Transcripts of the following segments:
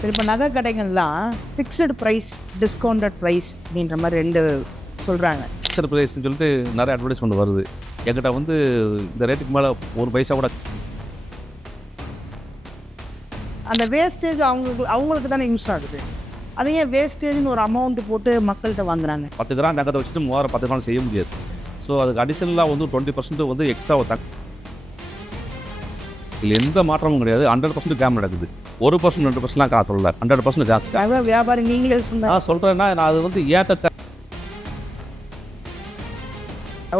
சரி, இப்போ நகை கடைகள்லாம் ஃபிக்ஸட் ப்ரைஸ், டிஸ்கவுண்டட் ப்ரைஸ் அப்படின்ற மாதிரி 2 சொல்கிறாங்க. ஃபிக்ஸட் ப்ரைஸ்ன்னு சொல்லிட்டு நிறைய அட்வர்டைஸ்மெண்ட் வருது. என்கிட்ட வந்து இந்த ரேட்டுக்கு மேலே ஒரு பைசா கூட அந்த வேஸ்டேஜ் அவங்களுக்கு தானே யூஸ் ஆகுது. அதை ஏன் வேஸ்டேஜ்னு ஒரு அமௌண்ட் போட்டு மக்கள்கிட்ட வாங்குறாங்க? 10 கிராம் தங்கத்தை வச்சுட்டு 1000 கிராம் செய்ய முடியாது. ஸோ அதுக்கு அடிஷனலாக வந்து 20% வந்து எக்ஸ்ட்ரா இதில் எந்த மாற்றமும் கிடையாது. 100% கேம் நடக்குது. 1% 2%லாம் காசு சொல்லல, 100% காசு. அதான் வியாபாரி நீங்களே சொன்ன நான் சொல்கிறேன்னா நான் அது வந்து ஏட்ட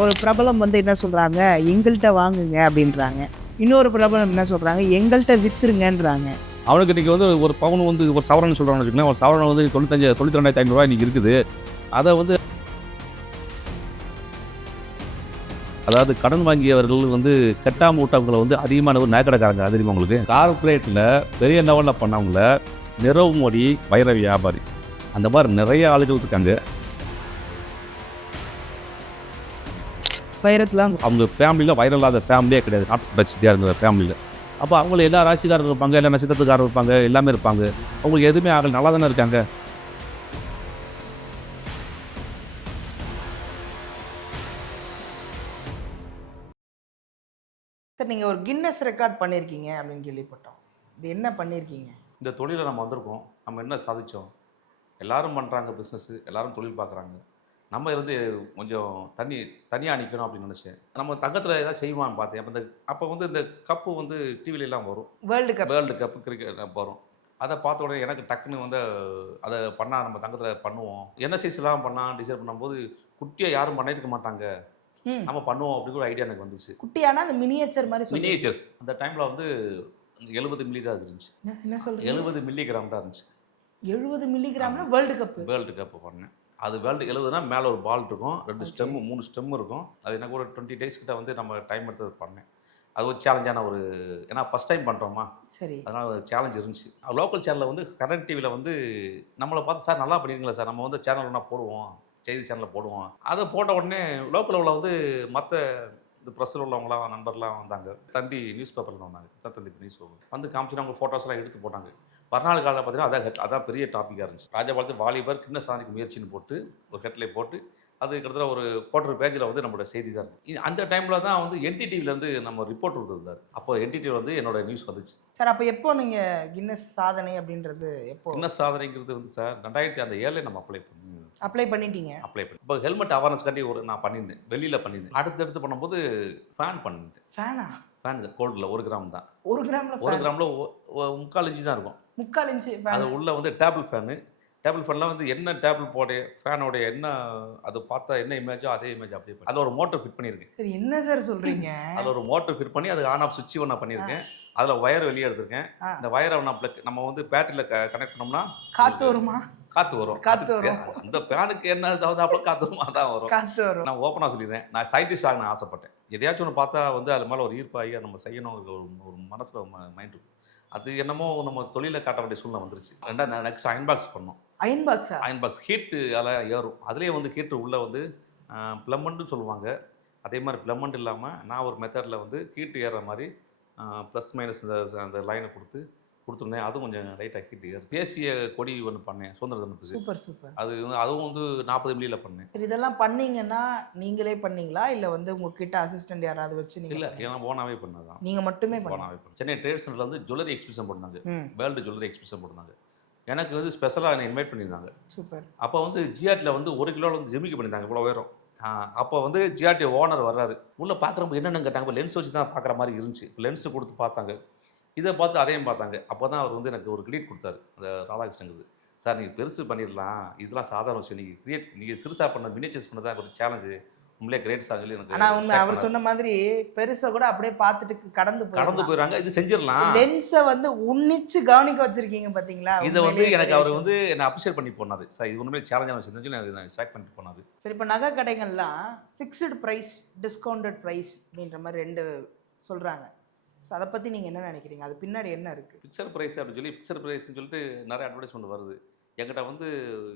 ஒரு பிரபலம் வந்து என்ன சொல்கிறாங்க, எங்கள்கிட்ட வாங்குங்க அப்படின்றாங்க. இன்னொரு பிரபலம் என்ன சொல்கிறாங்க, எங்கள்கிட்ட விற்றுருங்கன்றாங்க. அவனுக்கு இன்றைக்கி வந்து ஒரு பவுன் வந்து ஒரு சவரன் சொல்கிறான்னு வச்சுக்கோங்களேன். ஒரு சவரன் வந்து 92,500 இன்றைக்கி இருக்குது. அதை வந்து அதாவது கடன் வாங்கியவர்கள் வந்து கட்டாம விட்டவங்களை வந்து அதிகமான ஒரு நகைக்கடைக்காரங்க. அது தெரியுமா உங்களுக்கு? கார்பரேட்டில் பெரிய லெவலில் பண்ணவங்கள நிரவ் மோடி வைர வியாபாரி, அந்த மாதிரி நிறைய ஆளுகள் இருக்காங்க. வைரத்தில் அவங்க ஃபேமிலியில் வைரம் இல்லாத ஃபேமிலியே கிடையாது. நாட் டச்சியாக இருக்கிற ஃபேமிலியில். அப்போ அவங்கள எல்லா ராசிக்காரர்கள் இருப்பாங்க, எல்லா நட்சத்திரத்துக்காரர் இருப்பாங்க, எல்லாமே இருப்பாங்க. அவங்களுக்கு எதுவுமே ஆகல, நல்லா தானே இருக்காங்க. சார், நீங்கள் ஒரு கின்னஸ் ரெக்கார்ட் பண்ணியிருக்கீங்க அப்படின்னு கேள்விப்பட்டோம். இது என்ன பண்ணியிருக்கீங்க? இந்த தொழிலில் நம்ம வந்திருக்கோம், நம்ம என்ன சாதித்தோம்? எல்லாரும் பண்ணுறாங்க பிஸ்னஸ்ஸு, எல்லாரும் தொழில் பார்க்குறாங்க. நம்ம இருந்து கொஞ்சம் தனியாக நிற்கணும் அப்படின்னு நினச்சேன். நம்ம தங்கத்தில் ஏதாவது செய்வான்னு பார்த்தேன். அப்போ வந்து இந்த கப்பு வந்து டிவிலெலாம் வரும், வேர்ல்டு கப்பு கிரிக்கெட் வரும். அதை பார்த்த உடனே எனக்கு டக்குன்னு வந்து அதை பண்ணால் நம்ம தங்கத்தில் பண்ணுவோம். என்ன சைஸ்லாம் பண்ணால் டிசைன் பண்ணும்போது குட்டியாக யாரும் பண்ணியிருக்க மாட்டாங்க, நம்ம பண்ணுவோம் அப்படிங்கிற ஒரு ஐடியா எனக்கு வந்துச்சு. குட்டியானா அந்த மினியேச்சர் மாதிரி மினியேச்சர்ஸ் அந்த டைமில் வந்து 70 மில்லி தான் இருந்துச்சு. என்ன சொல்றீங்க? 70 மில்லிகிராம் தான் இருந்துச்சு. 70 மில்லிகிராம்ல வேர்ல்டு கப்பு பண்ணேன். அது வேர்ல்டு 70னா மேலே ஒரு பால் இருக்கும், 2 ஸ்டெம்மு 3 ஸ்டெம் இருக்கும். அது எனக்கு ஒரு 20 டேஸ் கிட்ட வந்து நம்ம டைம் எடுத்து பண்ணேன். அது ஒரு சேலஞ்சான ஒரு, ஏன்னா ஃபஸ்ட் டைம் பண்ணுறோமா, சரி, அதனால் ஒரு சேலஞ்ச் இருந்துச்சு. லோக்கல் சேனலில் வந்து கரண்ட் டிவியில் வந்து நம்மளை பார்த்து சார் நல்லா பண்ணியிருங்களா சார், நம்ம வந்து சேனல் ஒன்றா போடுவோம், செய்தி சேனலில் போடுவோம். அதை போட்ட உடனே லோக்கல் உள்ள வந்து மற்ற இந்த ப்ரெஸ்ஸில் உள்ளவங்களாம் நண்பர்லாம் வந்தாங்க. தந்தி நியூஸ் பேப்பரில் வந்தாங்க, தந்தி நியூஸ் பேப்பர் வந்து காமிச்சு அவங்க ஃபோட்டோஸ்லாம் எடுத்து போட்டாங்க. மறுநாள் காலையில் பார்த்தீங்கன்னா அதான் பெரிய டாப்பிக்காக இருந்துச்சு. ராஜபாளையத்து வாலிபர் கிண்ண சாதனைக்கு முயற்சின்னு போட்டு ஒரு ஹெட்லைன் போட்டு அது கிட்டத்தட்ட ஒரு 1/4 பேஜில் வந்து நம்மளோட செய்தி தான் இருக்கும். அந்த டைமில் தான் வந்து NDTVலேருந்து நம்ம ரிப்போர்ட்டர் இருந்தார். அப்போ NDTV வந்து என்னோட நியூஸ் வந்துச்சு. சார், அப்போ எப்போ நீங்கள் கின்னஸ் சாதனை அப்படின்றது எப்போ? கின்னஸ் சாதனைங்கிறது வந்து சார் 2007 நம்ம அப்ளை பண்ணிட்டீங்க. இப்போ ஹெல்மெட் அவேர்னஸ்க்காண்டி நான் பண்ணியிருந்தேன், வெளியில் பண்ணியிருந்தேன். அடுத்தடுத்து பண்ணும்போது ஃபேன் பண்ணியிருந்தேன். ஃபேன் கோல்டில் 1 கிராம் தான். 1 கிராமில் 3/4 இன்ச்சு தான் இருக்கும். 3/4 இன்ச்சு அது உள்ள வந்து டேபிள் ஃபேன்லாம் வந்து என்ன டேபிள் போடைய ஃபேனோடைய என்ன அது பார்த்தா என்ன இமேஜோ அதே இமேஜ் அப்படியே பண்ணி அதில் ஒரு மோட்டர் ஃபிட் பண்ணியிருக்கேன். சரி, என்ன சார் சொல்கிறீங்க? அதில் ஒரு மோட்டர் ஃபிட் பண்ணி அது ஆன் ஆஃப் சுவிட்ச் நான் பண்ணியிருக்கேன். அதில் வயர் வெளியே எடுத்திருக்கேன். இந்த வயரை நம்ம வந்து பேட்டரியில் கனெக்ட் பண்ணோம்னா காற்று வருமா? காற்று வரும். அந்த ஃபேனுக்கு என்ன தகுந்தாப்புல காற்று வருமா தான் வரும். நான் ஓப்பனாக சொல்லிடுறேன், நான் சயின்டிஸ்ட் ஆக நான் ஆசைப்பட்டேன். எதையாச்சும் ஒன்று பார்த்தா வந்து அது மேலே ஒரு ஈர்ப்பாகி நம்ம செய்யணும், ஒரு மனசில் மைண்ட் இருக்கும். அது என்னமோ நம்ம தொழிலை காட்ட வேண்டிய சூழ்நிலை வந்துருச்சு. நெக்ஸ்ட் அயன் பாக்ஸ் பண்ணோம். அயன் பாக்ஸ் ஹீட்டு அதெல்லாம் ஏறும். அதுலேயே வந்து ஹீட்டு உள்ளே வந்து ப்ளம்மண்ட்னு சொல்லுவாங்க. அதே மாதிரி ப்ளம்மண்ட் இல்லாமல் நான் ஒரு மெத்தடில் வந்து ஹீட்டு ஏறுற மாதிரி ப்ளஸ் மைனஸ் அந்த லைனை கொடுத்துருந்தேன். அதுவும் கொஞ்சம் லைட்டாக ஹீட்டு ஏறும். தேசிய கொடி ஒன்று பண்ணேன் சுதந்திர தினத்துக்கு. சூப்பர். அதுவும் வந்து 40 மில்லியில் பண்ணேன். இதெல்லாம் பண்ணீங்கன்னா நீங்களே பண்ணீங்களா, இல்லை வந்து உங்ககிட்ட அசிஸ்டன்ட் யாராவது வச்சு? இல்லை, ஏன்னா ஓனாவே பண்ணதான். நீங்கள் மட்டுமே ஓனாவே பண்ண. சென்னை ட்ரேட் சென்டரில் வந்து ஜுவல்லரி எக்ஸிபிஷன் போட்டாங்க, வேர்ல்டு ஜுவல்லரி எக்ஸிபிஷன் போட்டாங்க. எனக்கு வந்து ஸ்பெஷலாக என்னை இன்வைட் பண்ணியிருந்தாங்க. சூப்பர். அப்போ வந்து ஜிஆர்டியில் வந்து 1 கிலோவில் வந்து ஜிமிக்கி பண்ணியிருந்தாங்க, இவ்வளோ உயரம். அப்போ வந்து ஜிஆர்டி ஓனர் வர்றாரு. உள்ளே பார்க்குறப்ப என்னென்னு கேட்டாங்க. இப்போ லென்ஸ் வச்சு தான் பார்க்குற மாதிரி இருந்துச்சு. லென்ஸு கொடுத்து பார்த்தாங்க, இதை பார்த்து அதையும் பார்த்தாங்க. அப்போ தான் அவர் வந்து எனக்கு ஒரு கிரெடிட் கொடுத்தாரு, அந்த ராதாகிருஷ்ணங்குது. சார், நீங்கள் பெருசு பண்ணிடலாம், இதெல்லாம் சாதாரண விஷயம், நீங்கள் சிறுசாக பண்ண மினிச்சர்ஸ் பண்ண தான் ஒரு சேலஞ்சு, உண்மையிலே கிரேட் சார் சொல்லி எனக்கு. ஆனால் உண்மை அவர் சொன்ன மாதிரி பெருசை கூட அப்படியே பார்த்துட்டு கடந்து போயிடுறாங்க. இது செஞ்சிடலாம். லென்ஸை வந்து உன்னிச்சு கவனிக்க வச்சிருக்கீங்க பார்த்தீங்களா? இதை வந்து எனக்கு அவர் வந்து என்னை அப்ரிஷியேட் பண்ணி போனார். சார், இது உண்மையிலே சேலஞ்சான விஷயம் சொல்லி எனக்கு ஷேக் பண்ணிட்டு போனார். சரி, இப்போ நகை கடைகள்லாம் ஃபிக்ஸ்டு ப்ரைஸ், டிஸ்கவுண்டட் ப்ரைஸ் அப்படின்ற மாதிரி 2 சொல்கிறாங்க. ஸோ அதை பற்றி நீங்கள் என்ன நினைக்கிறீங்க? அது பின்னாடி என்ன இருக்குது? ஃபிக்ஸட் ப்ரைஸ் அப்படின்னு சொல்லி ஃபிக்ஸட் ப்ரைஸ்ன்னு சொல்லிட்டு நிறைய அட்வர்டைஸ்மெண்ட் வருது. என்கிட்ட வந்து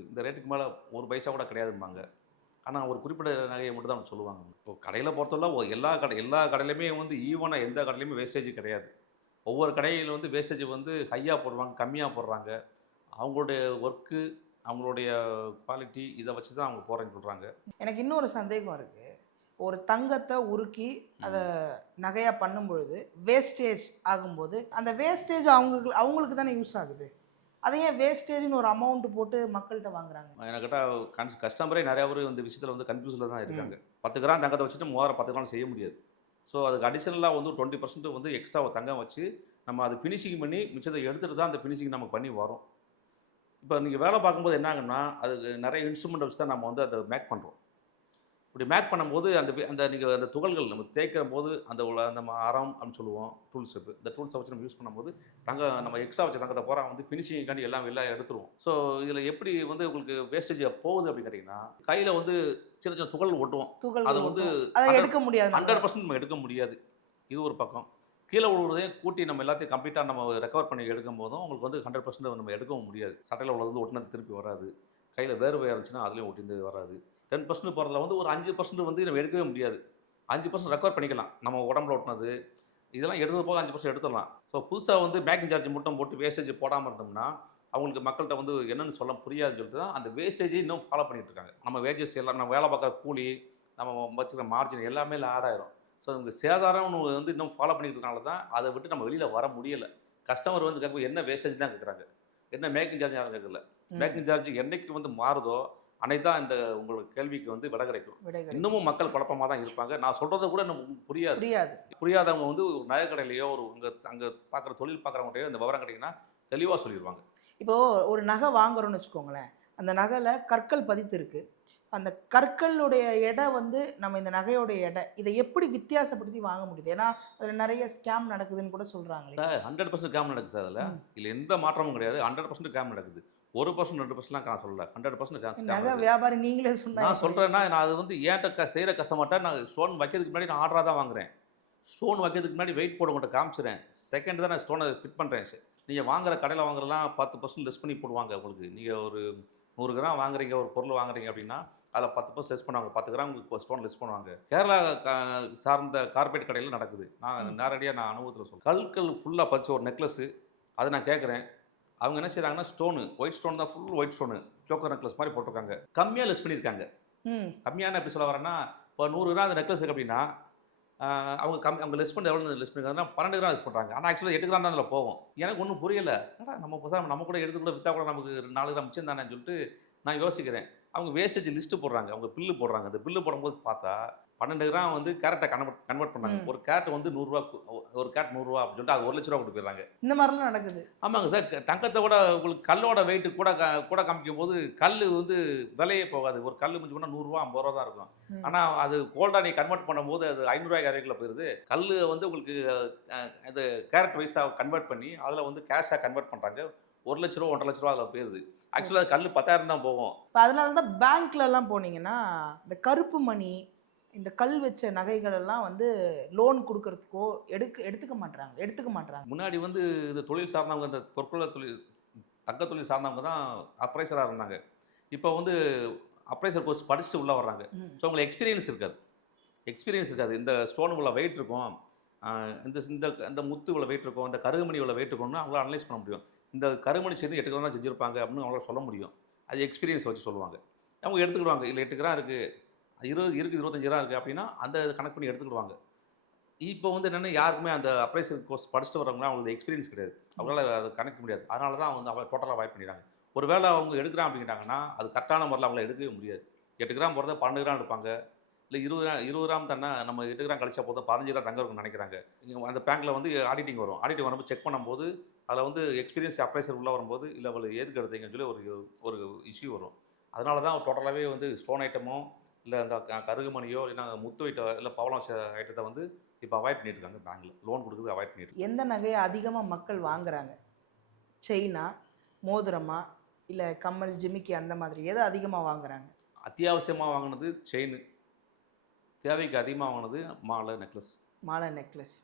இந்த ரேட்டுக்கு மேலே ஒரு பைசா கூட கிடையாதும்பாங்க. ஆனால் ஒரு குறிப்பிட்ட நகையை மட்டும் தான் சொல்லுவாங்க. இப்போ கடையில் பொறுத்தவரை எல்லா கடையிலையுமே வந்து ஈவனாக எந்த கடையிலையுமே வேஸ்டேஜ் கிடையாது. ஒவ்வொரு கடையில் வந்து வேஸ்டேஜ் வந்து ஹையாக போடுவாங்க, கம்மியாக போடுறாங்க. அவங்களுடைய ஒர்க்கு, அவங்களுடைய குவாலிட்டி இதை வச்சு தான் அவங்க போடுறேன்னு சொல்கிறாங்க. எனக்கு இன்னொரு சந்தேகம் இருக்கு. ஒரு தங்கத்தை உருக்கி அதை நகையா பண்ணும்பொழுது வேஸ்டேஜ் ஆகும்போது அந்த வேஸ்டேஜ் அவங்களுக்கு தானே யூஸ் ஆகுது. அதை ஏன் வேஸ்டேஜ்னு ஒரு அமௌண்ட் போட்டு மக்கள்கிட்ட வாங்குறாங்க? எனக்கு கேட்டால் கஸ்டமரே நிறையா பேர் இந்த விஷயத்தில் வந்து கன்ஃபியூஸில் தான் இருக்காங்க. 10 கிராம் தங்கத்தை வச்சுட்டு 10 கிராம் செய்ய முடியாது. ஸோ அதுக்கு அடிஷனலாக வந்து 20% வந்து எக்ஸ்ட்ரா தங்கம் வச்சு நம்ம அது ஃபினிஷிங் பண்ணி மிச்சத்தை எடுத்துகிட்டு தான் அந்த ஃபினிஷிங் நம்ம பண்ணி வரோம். இப்போ நீங்கள் வேலை பார்க்கும்போது என்ன ஆகுன்னா, அதுக்கு நிறைய இன்ஸ்ட்ருமெண்ட் வச்சு தான் நம்ம வந்து அதை மேக் பண்ணுறோம். இப்படி மேக் பண்ணும்போது அந்த நீங்கள் அந்த துகள்கள் நம்ம தேய்க்கிற போது அந்த அறம் அப்படின்னு சொல்லுவோம் டூல்ஸ். இந்த டூல்ஸை வச்சு நம்ம யூஸ் பண்ணும்போது நம்ம எக்ஸ்ட்ரா வச்ச தங்கத்தை போகிற வந்து ஃபினிஷிங்காண்டி எல்லாம் எடுத்துருவோம். ஸோ இதில் எப்படி வந்து உங்களுக்கு வேஸ்டேஜ் போகுது அப்படின்னு கேட்டிங்கன்னா, கையில் வந்து சின்ன சின்ன துகள் ஒட்டுவோம். அதை வந்து எடுக்க முடியாது, 100% நம்ம எடுக்க முடியாது. இது ஒரு பக்கம். கீழே விழுறதே கூட்டி நம்ம எல்லாத்தையும் கம்ப்ளீட்டாக நம்ம ரெக்கவர் பண்ணி எடுக்கும் போதும் உங்களுக்கு வந்து 100% நம்ம எடுக்கவும் முடியாது. சட்டையில் உள்ளது வந்து ஒட்டினது திருப்பி வராது. கையில் வேர்வை இருந்துச்சுன்னா அதுலேயும் ஒட்டிந்து வராது. 10% போகிறதுல வந்து ஒரு 5% வந்து நம்ம எடுக்கவே முடியாது. 5% ரெக்கவர் பண்ணிக்கலாம். நம்ம உடம்புல ஒட்டினது இதெல்லாம் எடுத்தது போக 5% எடுத்துடலாம். ஸோ புதுசாக வந்து பேக்கிங் சார்ஜ் மட்டும் போட்டு வேஸ்டேஜ் போடாமல் இருந்தோம்னா அவங்களுக்கு மக்கள்கிட்ட வந்து என்னென்னு சொல்ல முடியாதுன்னு சொல்லிட்டு தான் அந்த வேஸ்டேஜை இன்னும் ஃபாலோ பண்ணிகிட்டு இருக்காங்க. நம்ம வேஜஸ் எல்லாம் நம்ம வேலை பார்க்குற கூலி, நம்ம வச்சுக்கிற மார்ஜின் எல்லாமே ஆட் ஆயிரும். ஸோ இந்த சேதாரம்னு வந்து இன்னும் ஃபாலோ பண்ணிக்கிறதுனால தான் அதை விட்டு நம்ம வெளியில் வர முடியலை. கஸ்டமர் வந்து கேட்கும் என்ன வேஸ்டேஜ் தான் கேட்குறாங்க, என்ன மேக்கிங் சார்ஜ் யாரும் கேட்கல. மேக்கிங் சார்ஜ் என்னைக்கு வந்து மாறுதோ அன்னைக்கு தான் இந்த உங்களுக்கு கேள்விக்கு வந்து விடை கிடைக்கும். இன்னமும் மக்கள் குழப்பமாக தான் இருப்பாங்க. நான் சொல்கிறத கூட நமக்கு புரியாதவங்க வந்து ஒரு நகை கடையிலையோ ஒரு அங்கே பார்க்குற தொழில் பார்க்குறவங்கள்டையோ இந்த விவரம் கேட்டிங்கன்னா தெளிவாக சொல்லிடுவாங்க. இப்போது ஒரு நகை வாங்குறோன்னு வச்சுக்கோங்களேன், அந்த நகையில் கற்கள் பதித்து இருக்குது. அந்த கற்களுடைய எடை வந்து நம்ம இந்த நகையோடைய எடை இதை எப்படி வித்தியாசப்படுத்தி வாங்க முடியுது? ஏன்னா அதில் நிறைய ஸ்கேம் நடக்குதுன்னு கூட சொல்கிறாங்க சார். 100% ஸ்கேம் நடக்குது சார். அதில் எந்த மாற்றமும் கிடையாது. 100% ஸ்கேம் நடக்குது. 1% 2%லாம் நான் சொல்லல. 100% நகை வியாபாரி நீங்களே சொன்னா நான் சொல்கிறேன்னா, நான் அது வந்து ஏன்ட்ட செய்கிற கஸ்டமர்கிட்ட நான் ஸ்டோன் வைக்கிறதுக்கு முன்னாடி நான் ஆர்டராக தான் வாங்குறேன். ஸ்டோன் வைக்கிறதுக்கு முன்னாடி வெயிட் போட உங்கள்கிட்ட காமிச்சிறேன். செகண்ட் தான் நான் ஸ்டோனை ஃபிட் பண்ணுறேன். நீங்கள் வாங்குற கடையில் வாங்குறலாம் 10% லெஸ் பண்ணி போடுவாங்க உங்களுக்கு. நீங்கள் ஒரு 100 கிராம் வாங்குறீங்க, ஒரு பொருள் வாங்குறீங்க அப்படின்னா அதில் 10% லெஸ் பண்ணுவாங்க. 10 கிராம் உங்களுக்கு ஸ்டோன் லெஸ் பண்ணுவாங்க. கேரளா சார்ந்த கார்பரேட் கடையில் நடக்குது. நான் நேரடியாக அனுபவத்தில் சொல்கிறேன். கற்கள் ஃபுல்லாக பதிச்சு ஒரு நெக்லஸ்ஸு அதை நான் கேட்குறேன். அவங்க என்ன செய்கிறாங்கன்னா ஸ்டோனு ஒயிட் ஸ்டோன் தான், full white stone choker necklace மாதிரி போட்டிருக்காங்க. கம்மியாக லெஸ் பண்ணியிருக்காங்க. கம்மியான எப்படி சொல்ல வரேன்னா, இப்போ 100 கிராம் அந்த நெக்லஸ் இருக்குது அப்படின்னா அவங்க லெஸ் பண்ணி எவ்வளோ லெஸ் பண்ணியிருக்காங்கன்னா 12 கிராம் லெஸ் பண்ணுறாங்க. ஆனால் ஆக்சுவலாக 8 கிராம் தான் அதில் போகும். எனக்கு ஒன்றும் புரியலை. நம்ம கூட எடுத்து கூட விற்றா கூட நமக்கு 4 கிராம் மிச்சம் தானேன்னு சொல்லிட்டு நான் யோசிக்கிறேன். அவங்க வேஸ்டேஜ் லிஸ்ட்டு போடுறாங்க, அவங்க பில்லு போடுறாங்க. அந்த பில்லு போடும்போது பார்த்தா 12 கிராம் வந்து கேரட்டை கன்வெர்ட் பண்ணாங்க. ஒரு கேரட் வந்து 100 ரூபா, ஒரு கேரட் 100 ரூபா அப்படின்னு சொல்லிட்டு அது 1 லட்ச ரூபா கொடுத்து போயிடுறாங்க. இந்த மாதிரிலாம் நடக்குது. ஆமாங்க சார். தங்கத்தை விட உங்களுக்கு கல்லோட வெயிட் கூட காமிக்கும் போது கல் வந்து விலையே போகாது. ஒரு கல் மிஞ்சி போனால் 100 ரூபா 50 ரூபா தான் இருக்கும். ஆனால் அது கோல்டாக நீ கன்வெர்ட் பண்ணும்போது அது 500 ரூபாய்க்கு அரைக்குள்ள போயிடுது. கல் வந்து உங்களுக்கு இது கேரட் வைஸாக கன்வெர்ட் பண்ணி அதில் வந்து கேஷாக கன்வெர்ட் பண்ணுறாங்க. 1 லட்ச ரூபா 1.5 லட்ச ரூபா அதில் போயிடுது. ஆக்சுவலாக கல் 10,000 தான் போகும். அதனால தான் பேங்க்லலாம் போனீங்கன்னா இந்த கருப்பு மணி, இந்த கல் வச்ச நகைகள் எல்லாம் வந்து லோன் கொடுக்கறதுக்கோ எடுத்துக்க மாட்டாங்க. முன்னாடி வந்து இந்த தொழில் சார்ந்தவங்க, இந்த பொற்கொள்ள தொழில், தங்க தொழில் சார்ந்தவங்க தான் அப்ரைசராக இருந்தாங்க. இப்போ வந்து அப்ரைசர் கோர்ஸ் படிச்சுட்டு உள்ளே வர்றாங்க. ஸோ உங்களுக்கு எக்ஸ்பீரியன்ஸ் இருக்காது. இந்த ஸ்டோன் இவ்வளோ வெயிட் இருக்கும், இந்த முத்து இவ்வளோ வெயிட் இருக்கும், இந்த கருகுமணி இவ்வளோ வெயிட் இருக்கும்னு அவங்களால அனலைஸ் பண்ண முடியும். இந்த கருமணி சேர்ந்து 8 கிராம் தான் செஞ்சுருப்பாங்க அப்படின்னு அவங்களால சொல்ல முடியும். அது எக்ஸ்பீரியன்ஸ் வச்சு சொல்லுவாங்க. அவங்க எடுத்துக்கிடுவாங்க. இல்லை 8 கிராம் இருக்குது, 25 கிராம் இருக்குது அப்படின்னா அந்த கணக்கு பண்ணி எடுத்துக்கிடுவாங்க. இப்போ வந்து என்னென்னா யாருக்குமே அந்த அப்ரைசர் கோர்ஸ் படிச்சுட்டு வரவங்களாம் அவங்களுக்கு எக்ஸ்பீரியன்ஸ் கிடையாது. அவங்களால அதை கணக்க முடியாது. அதனால தான் வந்து அவங்க டோட்டலாக அவாய்ட் பண்ணிடுறாங்க. ஒரு வேளை அவங்க எடுக்கிறான் அப்படிங்கிறாங்கன்னா அது கரெக்டான முறையில் அவங்கள எடுக்கவே முடியாது. 8 கிராம் போகிறத 12 கிராம் எடுப்பாங்க. இல்லை 20 கிராம் தானே நம்ம 8 கிராம் கழிச்சா போதும் 15 கிராம் தங்க இருக்குன்னு நினைக்கிறாங்க. அந்த பேங்க்கில் வந்து ஆடிட்டிங் வரும்போது செக் பண்ணும்போது அதில் வந்து எக்ஸ்பீரியன்ஸ் அப்ரைசர் உள்ளே வரும்போது இல்லை அவளை எதுக்கு எடுத்தீங்கன்னு சொல்லி ஒரு இஷ்யூ வரும். அதனால தான் டோட்டலாகவே வந்து ஸ்டோன் ஐட்டமோ இல்லை அந்த கருகுமணியோ இல்லை முத்து ஐட்டம் இல்லை பவளம் ஐட்டத்தை வந்து இப்போ அவாய்ட் பண்ணிட்டு இருக்காங்க. பேங்க்கில் லோன் கொடுக்குறது அவாய்ட் பண்ணிட்டு. எந்த நகையை அதிகமாக மக்கள் வாங்குறாங்க? செயினா, மோதிரமா, இல்லை கம்மல், ஜிமிக்கி அந்த மாதிரி எதை அதிகமாக வாங்குறாங்க? அத்தியாவசியமாக வாங்கினது செயின், தேவைக்கு அதிகமாக வாங்கினது மாலை நெக்லஸ்.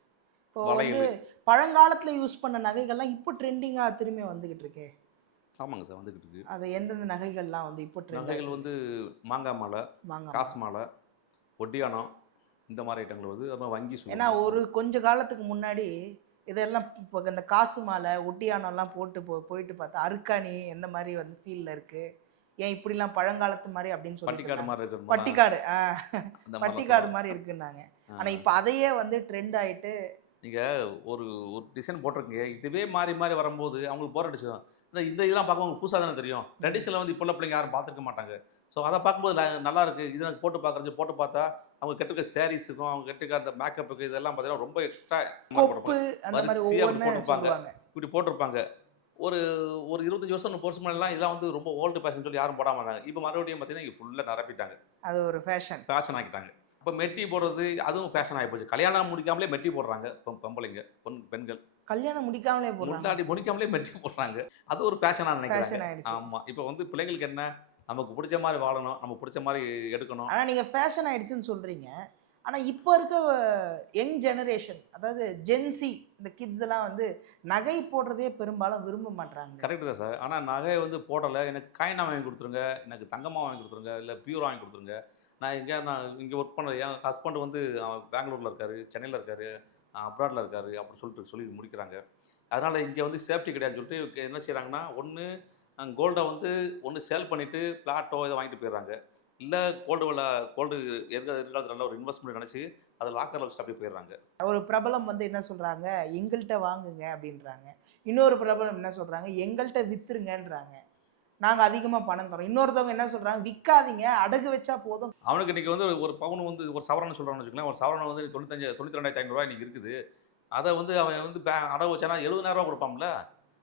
இப்போ வந்து பழங்காலத்தில் யூஸ் பண்ண நகைகள்லாம் இப்போ ட்ரெண்டிங்காக திரும்பி வந்துக்கிட்டு இருக்கே. ஆமாங்க சார், வந்துக்கிட்டு இருக்கு. அது எந்தெந்த நகைகள்லாம் வந்து இப்போ நகைகள் வந்து மாங்காய் மாலை, காசு மாலை, ஒட்டியானம், இந்த மாதிரி ஐட்டங்கள் வந்து அது வங்கி. ஏன்னா ஒரு கொஞ்ச காலத்துக்கு முன்னாடி இதெல்லாம் இப்போ இந்த காசு மாலை ஒட்டியானம்லாம் போட்டு போயிட்டு பார்த்தா அருக்காணி எந்த மாதிரி வந்து ஃபீல்ல இருக்கு, ஏன் இப்படிலாம் பழங்காலத்து மாதிரி அப்படின்னு பட்டிக்காடு சொல்லிட்டு மாதிரி இருக்கிற பட்டிக்காடு அந்த பட்டிக்காடு மாதிரி இருக்குன்னாங்க. ஆனா இப்போ அதையே வந்து ட்ரெண்ட் ஆயிட்டு நீங்கள் ஒரு ஒரு டிசைன் போட்டிருக்கீங்க, இதுவே மாறி மாறி வரும்போது அவங்களுக்கு போர் அடிச்சிடும். இந்த இதெல்லாம் பார்க்கும்போது உங்களுக்கு புதுசாக தானே தெரியும். ட்ரெடிஷனில் வந்து இப்போ உள்ள பிள்ளைங்க யாரும் பார்த்துருக்க மாட்டாங்க. ஸோ அதை பார்க்கும்போது நல்லா இருக்கு, இது எனக்கு போட்டு பார்க்குறது, போட்டு பார்த்தா அவங்க கட்டிருக்க சாரீஸுக்கும் அவங்க கட்டிருக்க அந்த மேக்கப்புக்கு இதெல்லாம் பார்த்தீங்கன்னா ரொம்ப எக்ஸ்ட்ரா கொப்பு அந்த மாதிரி வரிசையாக ஒவ்வொன்று போட்டிருப்பாங்க. சொல்லுவாங்க. இப்படி போட்டிருப்பாங்க. ஒரு ஒரு 25 வருஷம் 30 வருஷம் முன்னாடிலாம் இதெல்லாம் வந்து ரொம்ப ஓல்டு ஃபேஷன் சொல்லி யாரும் போடாம இருந்தாங்க. இப்போ மறுபடியும் பார்த்தீங்கன்னா இங்கே ஃபுல்லாக நிரப்பிட்டாங்க, அது ஒரு ஃபேஷன் ஆக்கிட்டாங்க. இப்போ மெட்டி போடுறது அதுவும் ஃபேஷன் ஆகி போச்சு. கல்யாணம் முடிக்காமலே மெட்டி போடுறாங்க பொம்பளைங்க, பெண்கள். கல்யாணம் முடிக்காமலே போடுறாங்க. முன்னாடி முடிக்காமலே மெட்டி போடுறாங்க. அது ஒரு ஃபேஷனா ஃபேஷன் நினைக்கிறாங்க. ஆயிடுச்சு. ஆமா. இப்போ வந்து பிள்ளைங்களுக்கு என்ன, நமக்கு பிடிச்ச மாதிரி வாழணும், நமக்கு பிடிச்ச மாதிரி எடுக்கணும். ஆனா நீங்க ஃபேஷன் ஆயிடுச்சுன்னு சொல்றீங்க. ஆனா இப்போ இருக்க யங் ஜெனரேஷன், அதாவது ஜென்சி இந்த கிட்ஸ் எல்லாம் வந்து நகை போடுறதே பெரும்பாலும் விரும்ப மாட்டாங்க. கரெக்ட் தான் சார். ஆனால் நகை வந்து போடலை, எனக்கு காயினா வாங்கி கொடுத்துருங்க, எனக்கு தங்கமாக வாங்கி கொடுத்துருங்க, இல்லை பியூர் வாங்கி கொடுத்துருங்க. நான் இங்கே ஒர்க் பண்ணுறேன், என் ஹஸ்பண்ட் வந்து பெங்களூரில் இருக்காரு, சென்னையில் இருக்காரு, அப்ராடில் இருக்காரு அப்படின்னு சொல்லி முடிக்கிறாங்க. அதனால் இங்கே வந்து சேஃப்டி கிடையாதுன்னு சொல்லிட்டு என்ன செய்கிறாங்கன்னா, ஒன்று கோல்டை வந்து சேல் பண்ணிவிட்டு பிளாட்டோ இதை வாங்கிட்டு போயிடுறாங்க. இல்லை கோல்டு எதிர்காலத்தில் நல்ல ஒரு இன்வெஸ்ட்மெண்ட் நினச்சி அதை லாக்கரில் வச்சுட்டு அப்படியே போயிடுறாங்க. ஒரு பிரபலம் வந்து என்ன சொல்றாங்க, எங்கள்கிட்ட வாங்குங்க அப்படின்றாங்க. இன்னொரு பிரபலம் என்ன சொல்றாங்க, எங்கள்கிட்ட வித்துருங்கன்றாங்க, நாங்க அதிகமா பணம் தரோம். இன்னொருத்தவங்க என்ன சொல்றாங்க, விற்காதீங்க, அடகு வச்சா போதும். அவனுக்கு இன்றைக்கி வந்து ஒரு பவுன் வந்து ஒரு சவரன் சொல்கிறான்னு வச்சுக்கலாம். ஒரு சவரன் வந்து 92,500 இன்றைக்கி இருக்குது. அதை வந்து அவன் வந்து அடகு வச்சானா 70,000 கொடுப்பான்ல.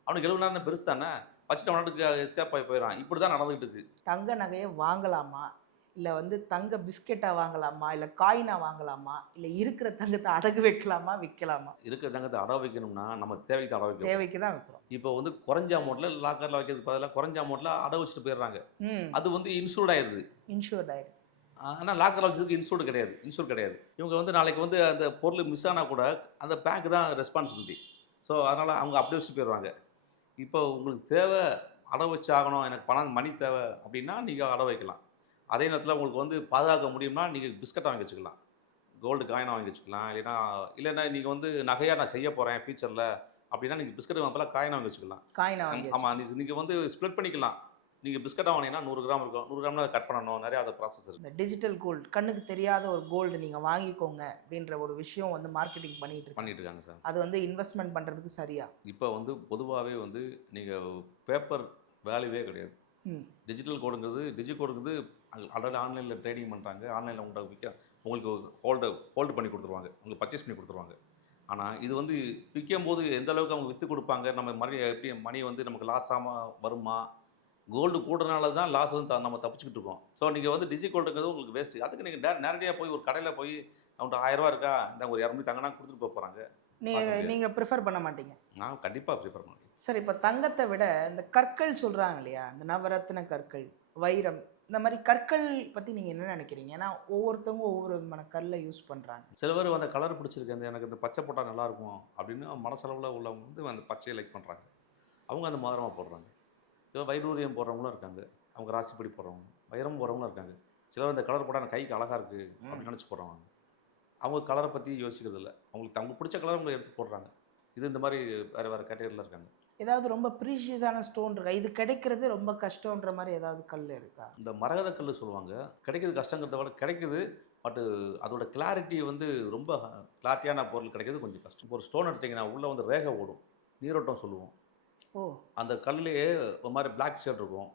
அவனுக்கு 70,000 பெருசு தானே, வச்சுட்டு அவனுக்கு எஸ்கேப் ஆகி போயிடறான். இப்படி தான் நடந்துகிட்டு இருக்குது. தங்க நகையை வாங்கலாமா, இல்லை வந்து தங்க பிஸ்கெட்டா வாங்கலாமா, இல்லை காயினா வாங்கலாமா, இல்லை இருக்கிற தங்கத்தை அடகு வைக்கலாமா விற்கலாமா? இருக்கிற தங்கத்தை அடகு வைக்கணும்னா நம்ம தேவைக்கு அடகு வைக்கணும். தேவைக்கு தான் வைக்கிறோம். இப்போ வந்து குறைஞ்ச அமௌண்ட்டில் லாக்கரில் வைக்கிறதுக்கு பதிலாக குறைஞ்ச அமௌண்ட்டில் அடகு வச்சுட்டு போயிடுறாங்க. அது வந்து இன்சூர்ட் ஆயிடுது. இன்சூர்ட் ஆயிடுது. ஆனால் லாக்கரில் வச்சதுக்கு இன்சூர் கிடையாது. இவங்க வந்து நாளைக்கு வந்து அந்த பொருள் மிஸ் ஆனால் கூட அந்த பேங்க் தான் ரெஸ்பான்சிபிலிட்டி. ஸோ அதனால் அவங்க அப்படியே வச்சுட்டு போயிடுவாங்க. இப்போ உங்களுக்கு தேவை, அடகு வச்சு ஆகணும், எனக்கு மணி தேவை அப்படின்னா நீங்கள் அடகு வைக்கலாம். அதே நேரத்தில் உங்களுக்கு வந்து பாதுகாக்க முடியும்னா நீங்கள் பிஸ்கட்டை வாங்கி வச்சுக்கலாம், கோல்டு காயினை வாங்கி வச்சுக்கலாம். இல்லைன்னா நீங்கள் வந்து நகையாக நான் செய்ய போகிறேன் ஃபியூச்சரில் அப்படின்னா நீங்கள் பிஸ்கட் வாங்கலாம், காயினை வாங்கி வச்சுக்கலாம். காயினை வாங்கி ஆமாம், நீங்கள் வந்து ஸ்ப்ளிட் பண்ணிக்கலாம். நீங்கள் பிஸ்கட்டாக வாங்கினீங்கன்னா 100 கிராம் இருக்கும், 100 கிராம்னா அதை கட் பண்ணணும், நிறையா அதை ப்ராசஸ் இருக்குது. இந்த டிஜிட்டல் கோல்டு, கண்ணுக்கு தெரியாத ஒரு கோல்டு நீங்கள் வாங்கிக்கோங்க அப்படின்ற ஒரு விஷயம் வந்து மார்க்கெட்டிங் பண்ணிட்டு இருக்காங்க சார். அது வந்து இன்வெஸ்ட்மெண்ட் பண்ணுறதுக்கு சரியா? இப்போ வந்து பொதுவாகவே வந்து நீங்கள் பேப்பர் வேல்யூவே கிடையாது. டிஜிட்டல் கோடுங்கிறது ஆல்ரெடி ஆன்லைனில் ட்ரேடிங் பண்ணுறாங்க. ஆன்லைனில் உங்களுக்கு ஹோல்டு பண்ணி கொடுத்துருவாங்க, உங்களுக்கு பர்ச்சேஸ் பண்ணி கொடுத்துருவாங்க. ஆனால் இது வந்து விற்கும் போது எந்த அளவுக்கு அவங்க விற்று கொடுப்பாங்க, நம்ம மறுபடியும் எப்படி மணி வந்து நமக்கு லாஸ் ஆகாமல் வருமா, கோல்டு கூடுறனால தான் லாஸ் வந்து நம்ம தப்பிச்சுக்கிட்டு இருக்கோம். ஸோ நீங்கள் வந்து கோல்டுங்கிறது உங்களுக்கு வேஸ்ட்டு. அதுக்கு நீங்கள் நேரடியாக போய் ஒரு கடையில் போய் அவங்கள்ட்ட 1000 இருக்கா, இந்த ஒரு 200 தங்கன்னா கொடுத்துட்டு போகிறாங்க. நீங்கள் ப்ரிஃபர் பண்ண மாட்டீங்க? நான் கண்டிப்பாக ப்ரிஃபர் பண்ணுவேன். சார், இப்போ தங்கத்தை விட இந்த கற்கள் சொல்கிறாங்க இல்லையா, இந்த நவரத்ன கற்கள், வைரம், இந்த மாதிரி கற்கள் பற்றி நீங்கள் என்ன நினைக்கிறீங்க? ஏன்னா ஒவ்வொருத்தவங்க ஒவ்வொரு விதமான கல்லை யூஸ் பண்ணுறாங்க. சில பேர் அந்த கலர் பிடிச்சிருக்கு, அந்த எனக்கு இந்த பச்சை போட்டால் நல்லாயிருக்கும் அப்படின்னு மனசளவில் உள்ளவங்க வந்து அந்த பச்சையை லைக் பண்ணுறாங்க. அவங்க அந்த மோதிரமாக போடுறாங்க. சில வைடூரியம் போடுறவங்களும் இருக்காங்க, அவங்க ராசிப்படி போடுறவங்க, வைரம் போடுறவங்களும் இருக்காங்க. சிலர் இந்த கலர் போட்டால் கைக்கு அழகாக இருக்குது அப்படின்னு நினச்சி போடுறவங்க. அவங்க கலரை பற்றி யோசிக்கிறது இல்லை, அவங்க பிடிச்ச கலர் அவங்க எடுத்து போடுறாங்க. இது இந்த மாதிரி வேறு கேட்டகரியில் இருக்காங்க. ஏதாவது ரொம்ப ப்ரீஷியஸான ஸ்டோன் இருக்கா, இது கிடைக்கிறது ரொம்ப கஷ்டன்ற மாதிரி ஏதாவது கல் இருக்கா? இந்த மரகத கல் சொல்லுவாங்க, கிடைக்கிறது கஷ்டங்கிறத விட கிடைக்குது. பட்டு அதோட கிளாரிட்டி வந்து ரொம்ப கிளாரிட்டியான பொருள் கிடைக்கிறது கொஞ்சம் கஷ்டம். ஒரு ஸ்டோன் எடுத்திங்கன்னா உள்ளே வந்து ரேகை ஓடும், நீரோட்டம் சொல்லுவோம். அந்த கல்லையே ஒரு மாதிரி பிளாக் ஷேட் இருக்கும்.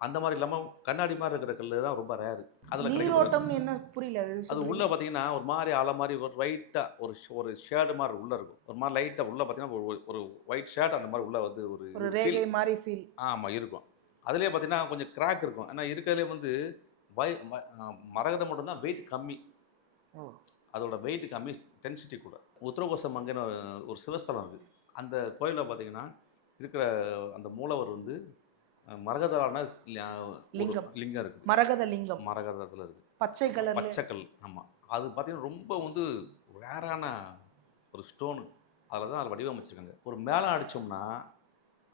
அந்த மாதிரி இல்லாமல் கண்ணாடி மாதிரி இருக்கிற கல் தான் ரொம்ப ரேரு. அதில் நீரோட்டம் என்ன புரியல? அது உள்ளே பார்த்தீங்கன்னா ஒரு மாதிரி அலை மாதிரி ஒரு லைட்டாக ஒரு ஷேடு மாதிரி உள்ளே இருக்கும். ஒரு மாதிரி லைட்டாக உள்ளே பார்த்தீங்கன்னா ஒரு ஒயிட் ஷேட் அந்த மாதிரி உள்ளே வந்து ஒரு ரேகை மாதிரி ஃபீல். ஆமாம் இருக்கும். அதுலேயே பார்த்தீங்கன்னா கொஞ்சம் கிராக் இருக்கும். ஏன்னா இருக்கிறதுலே வந்து மரகதம் மட்டும்தான் வெயிட் கம்மி. அதோட வெயிட் கம்மி, டென்சிட்டி கூட. உத்தரகோசம் அங்கேன்னு ஒரு சிவஸ்தலம் இருக்குது. அந்த கோயிலில் பார்த்தீங்கன்னா இருக்கிற அந்த மூலவர் வந்து மரகதான லிங்கம் இருக்குது. மரகத லிங்கம் மரகதத்தில் இருக்குது, பச்சை கல். ஆமாம், அது பார்த்தீங்கன்னா ரொம்ப வந்து ரேரான ஒரு ஸ்டோனு. அதில் தான் அதை வடிவமைச்சிருக்காங்க. ஒரு மேளம் அடித்தோம்னா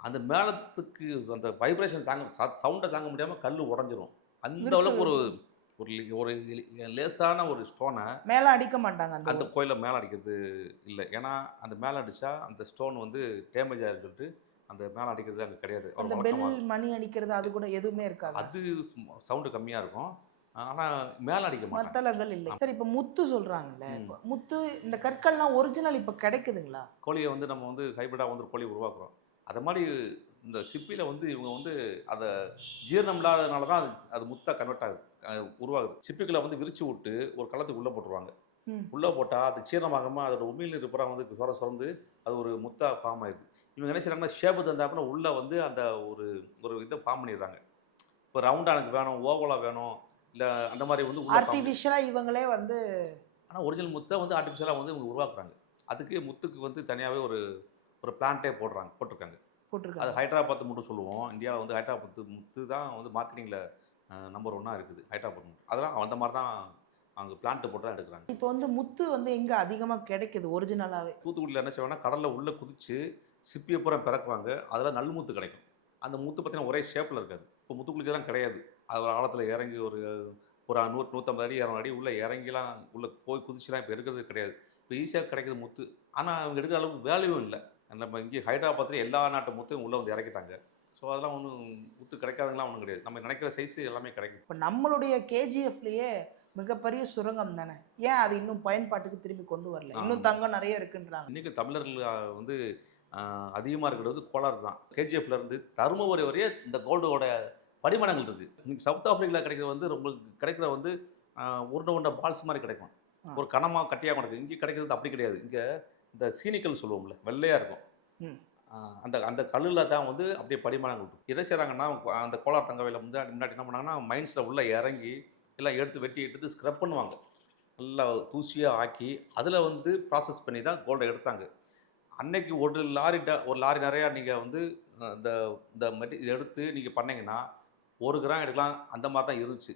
அந்த மேளத்துக்கு அந்த வைப்ரேஷன் சவுண்டை தாங்க முடியாமல் கல் உடஞ்சிரும். அந்த அளவுக்கு ஒரு ஒரு லேசான ஒரு ஸ்டோனை மேல அடிக்க மாட்டாங்க அந்த கோயிலில் மேலே அடிக்கிறது இல்லை. ஏன்னா அந்த மேலே அடித்தா அந்த ஸ்டோன் வந்து டேமேஜ் ஆகிருன்னு சொல்லிட்டு அந்த மேலே அடிக்கிறது அங்கே கிடையாது. அந்த பெல் மணி அடிக்கிறது அது கூட எதுவுமே இருக்காது. அது சவுண்டு கம்மியாக இருக்கும். ஆனால் மேலே அடிக்க மாட்டாங்க. மத்தளங்கள் இல்லை. சரி, இப்போ முத்து சொல்கிறாங்கல்ல, முத்து இந்த கற்கள்லாம் ஒரிஜினல் இப்போ கிடைக்குதுங்களா? கோழியை வந்து நம்ம வந்து ஹைபிரிடாக வந்து கோழி உருவாக்குறோம். அது மாதிரி இந்த சிப்பியில் வந்து இவங்க வந்து அதை ஜீரணம் இல்லாததுனால தான் அது முத்தாக கன்வெர்ட் ஆகுது, உருவாகுது. சிப்பிகளை வந்து விரிச்சு விட்டு ஒரு களத்துக்கு உள்ளே போட்டுருவாங்க. உள்ளே போட்டால் அது ஜீரணமாகாமல் அதோட உமிழ்நீர் இருப்பா வந்து சுரந்து அது ஒரு முத்தாக ஃபார்ம் ஆயிடுது. இவங்க என்ன செய்கிறாங்கன்னா ஷேப்பு தந்தாப்புல உள்ளே வந்து அந்த ஒரு இதை ஃபார்ம் பண்ணிடுறாங்க. இப்போ ரவுண்டாக எனக்கு வேணும், ஓவலாக வேணும், இல்லை அந்த மாதிரி வந்து ஆர்டிஃபிஷியலாக இவங்களே வந்து. ஆனால் ஒரிஜினல் முத்தை வந்து ஆர்டிஃபிஷியலாக வந்து இவங்க உருவாக்குறாங்க. அதுக்கு முத்துக்கு வந்து தனியாகவே ஒரு பிளான்ட்டே போட்டிருக்காங்க. அது ஹைட்ராபாத் மட்டும் சொல்லுவோம். இந்தியாவில் வந்து ஹைட்ராபாத் முத்து தான் வந்து மார்க்கெட்டிங்கில் நம்பர் 1 இருக்குது. ஹைட்ராபாத் முத்து அதெல்லாம் அந்த மாதிரி தான் அவங்க பிளான்ட்டு போட்டு தான் எடுக்கிறாங்க. இப்போ வந்து முத்து வந்து எங்கே அதிகமாக கிடைக்குது ஒரிஜினலாகவே? தூத்துக்குடியில் என்ன செய்வாங்கன்னா கடலில் உள்ளே குதிச்சு சிப்பியை பூரா பிறக்குவாங்க. அதில் நல் முத்து கிடைக்கும். அந்த முத்து பார்த்தீங்கன்னா ஒரே ஷேப்பில் இருக்காது. இப்போ முத்துக்குளிக்கெல்லாம் கிடையாது. அது ஆழத்தில் இறங்கி ஒரு 100-150 அடி 200 அடி உள்ளே இறங்கிலாம் உள்ளே போய் குதிச்சுலாம் இப்போ இருக்கிறது கிடையாது. இப்போ ஈஸியாக கிடைக்கிது முத்து. ஆனால் அவங்க எடுக்கிற அளவுக்கு வேல்யூவும் இல்லை. நம்ம இங்கே ஹைட்ராபாத்தில் எல்லா நாட்டு முத்தையும் உள்ளே வந்து இறக்கிட்டாங்க. ஸோ அதெல்லாம் ஒன்றும் முத்து கிடைக்காதுங்களாம் ஒன்றும் கிடையாது. நம்ம நினைக்கிற சைஸ் எல்லாமே கிடைக்கும். இப்போ நம்மளுடைய கேஜிஎஃப்லேயே மிகப்பெரிய சுரங்கம் தானே, ஏன் அது இன்னும் பயன்பாட்டுக்கு திரும்பி கொண்டு வரல? இன்னும் தங்கம் நிறைய இருக்குன்றாங்க. இன்றைக்கி தமிழர்கள் வந்து அதிகமாக இருக்கிறது கோளாறு தான். கேஜிஎஃப்லேருந்து தருமபுரி வரையே இந்த கோல்டோட படிமானங்கள் இருக்குது. இன்றைக்கி சவுத் ஆஃப்ரிக்காவில் கிடைக்கிறது வந்து ரொம்ப கிடைக்கிற வந்து உருண்டை பால்ஸ் மாதிரி கிடைக்கும். ஒரு கனமாக கட்டியாக கிடைக்கும். இங்கே கிடைக்கிறது அப்படி கிடையாது. இங்கே இந்த சீனிக்கல் சொல்லுவோம்ல, வெள்ளையாக இருக்கும். அந்த கல்லில் தான் வந்து அப்படியே படிமானங்கள் இருக்கும். என்ன செய்கிறாங்கன்னா அந்த கோளாறு தங்கவையில் வந்து முன்னாடி என்ன பண்ணாங்கன்னா மைன்ஸில் உள்ளே இறங்கி எல்லாம் எடுத்து ஸ்க்ரப் பண்ணுவாங்க. நல்லா தூசியாக ஆக்கி அதில் வந்து ப்ராசஸ் பண்ணி தான் கோல்டை எடுத்தாங்க. அன்னைக்கு ஒரு லாரி நிறையா நீங்கள் வந்து இந்த எடுத்து நீங்கள் பண்ணிங்கன்னா 1 கிராம் எடுக்கலாம், அந்த மாதிரி தான் இருந்துச்சு.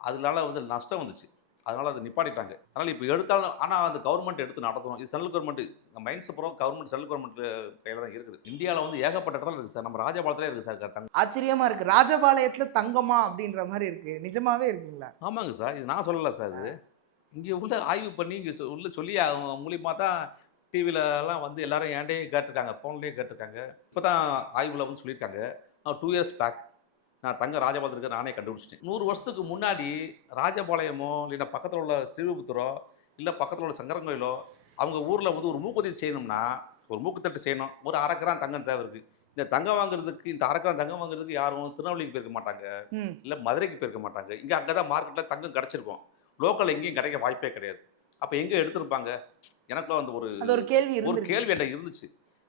அதனால வந்து நஷ்டம் வந்துச்சு. அதனால் அதை நிப்பாட்டிட்டாங்க. அதனால் இப்போ எடுத்தாலும் ஆனால் அந்த கவர்மெண்ட் எடுத்து நடத்தணும். இது சென்ட்ரல் கவர்மெண்ட் மைன்ஸ் அப்புறம் கவர்மெண்ட் சென்ட்ரல் கவர்மெண்ட் கையில் தான் இருக்குது. இந்தியாவில் வந்து ஏகப்பட்ட இடத்துல இருக்குது சார். நம்ம ராஜபாளையத்திலே இருக்குது சார் தங்கம். ஆச்சரியமாக இருக்குது. ராஜபாளையத்தில் தங்கமா அப்படின்ற மாதிரி இருக்குது. நிஜமாவே இருக்குங்களா? ஆமாங்க சார். இது நான் சொல்லலை சார். இது இங்கே உள்ள ஆய்வு பண்ணி இங்கே உள்ள சொல்லி அவங்க மூலியமாக தான் டிவிலலாம் வந்து எல்லாரும் ஏன்டே கேட்டிருக்காங்க, ஃபோன்லேயே கேட்டிருக்காங்க. இப்போ தான் ஆய்வில் வந்து சொல்லியிருக்காங்க. 2 இயர்ஸ் பேக் நான் தங்க ராஜபாளையம் இருக்க நானே கண்டுபிடிச்சிட்டேன். 100 வருஷத்துக்கு முன்னாடி ராஜபாளையமோ இல்லை பக்கத்தில் உள்ள ஸ்ரீவிபுத்தூரோ இல்லை பக்கத்தில் உள்ள சங்கரங்கோயிலோ அவங்க ஊரில் வந்து ஒரு மூக்குத்தி செய்யணும்னா ஒரு மூக்குத்தட்டு செய்யணும். ஒரு 1/2 கிராம் தங்கம் தேவை இருக்குது. இந்த தங்கம் வாங்குறதுக்கு இந்த 1/2 கிராம் தங்கம் வாங்குறதுக்கு யாரும் திருநெல்வேலிக்கு போயிருக்க மாட்டாங்க, இல்லை மதுரைக்கு போயிருக்க மாட்டாங்க. இங்கே அங்கே தான் மார்க்கெட்டில் தங்கம் கிடச்சிருக்கும். லோக்கலில் எங்கேயும் கிடைக்க வாய்ப்பே கிடையாது. அப்போ எங்கே எடுத்திருப்பாங்க? எனக்குள்ள வந்து ஒரு கேள்வி என்கிட்ட இருந்துச்சு.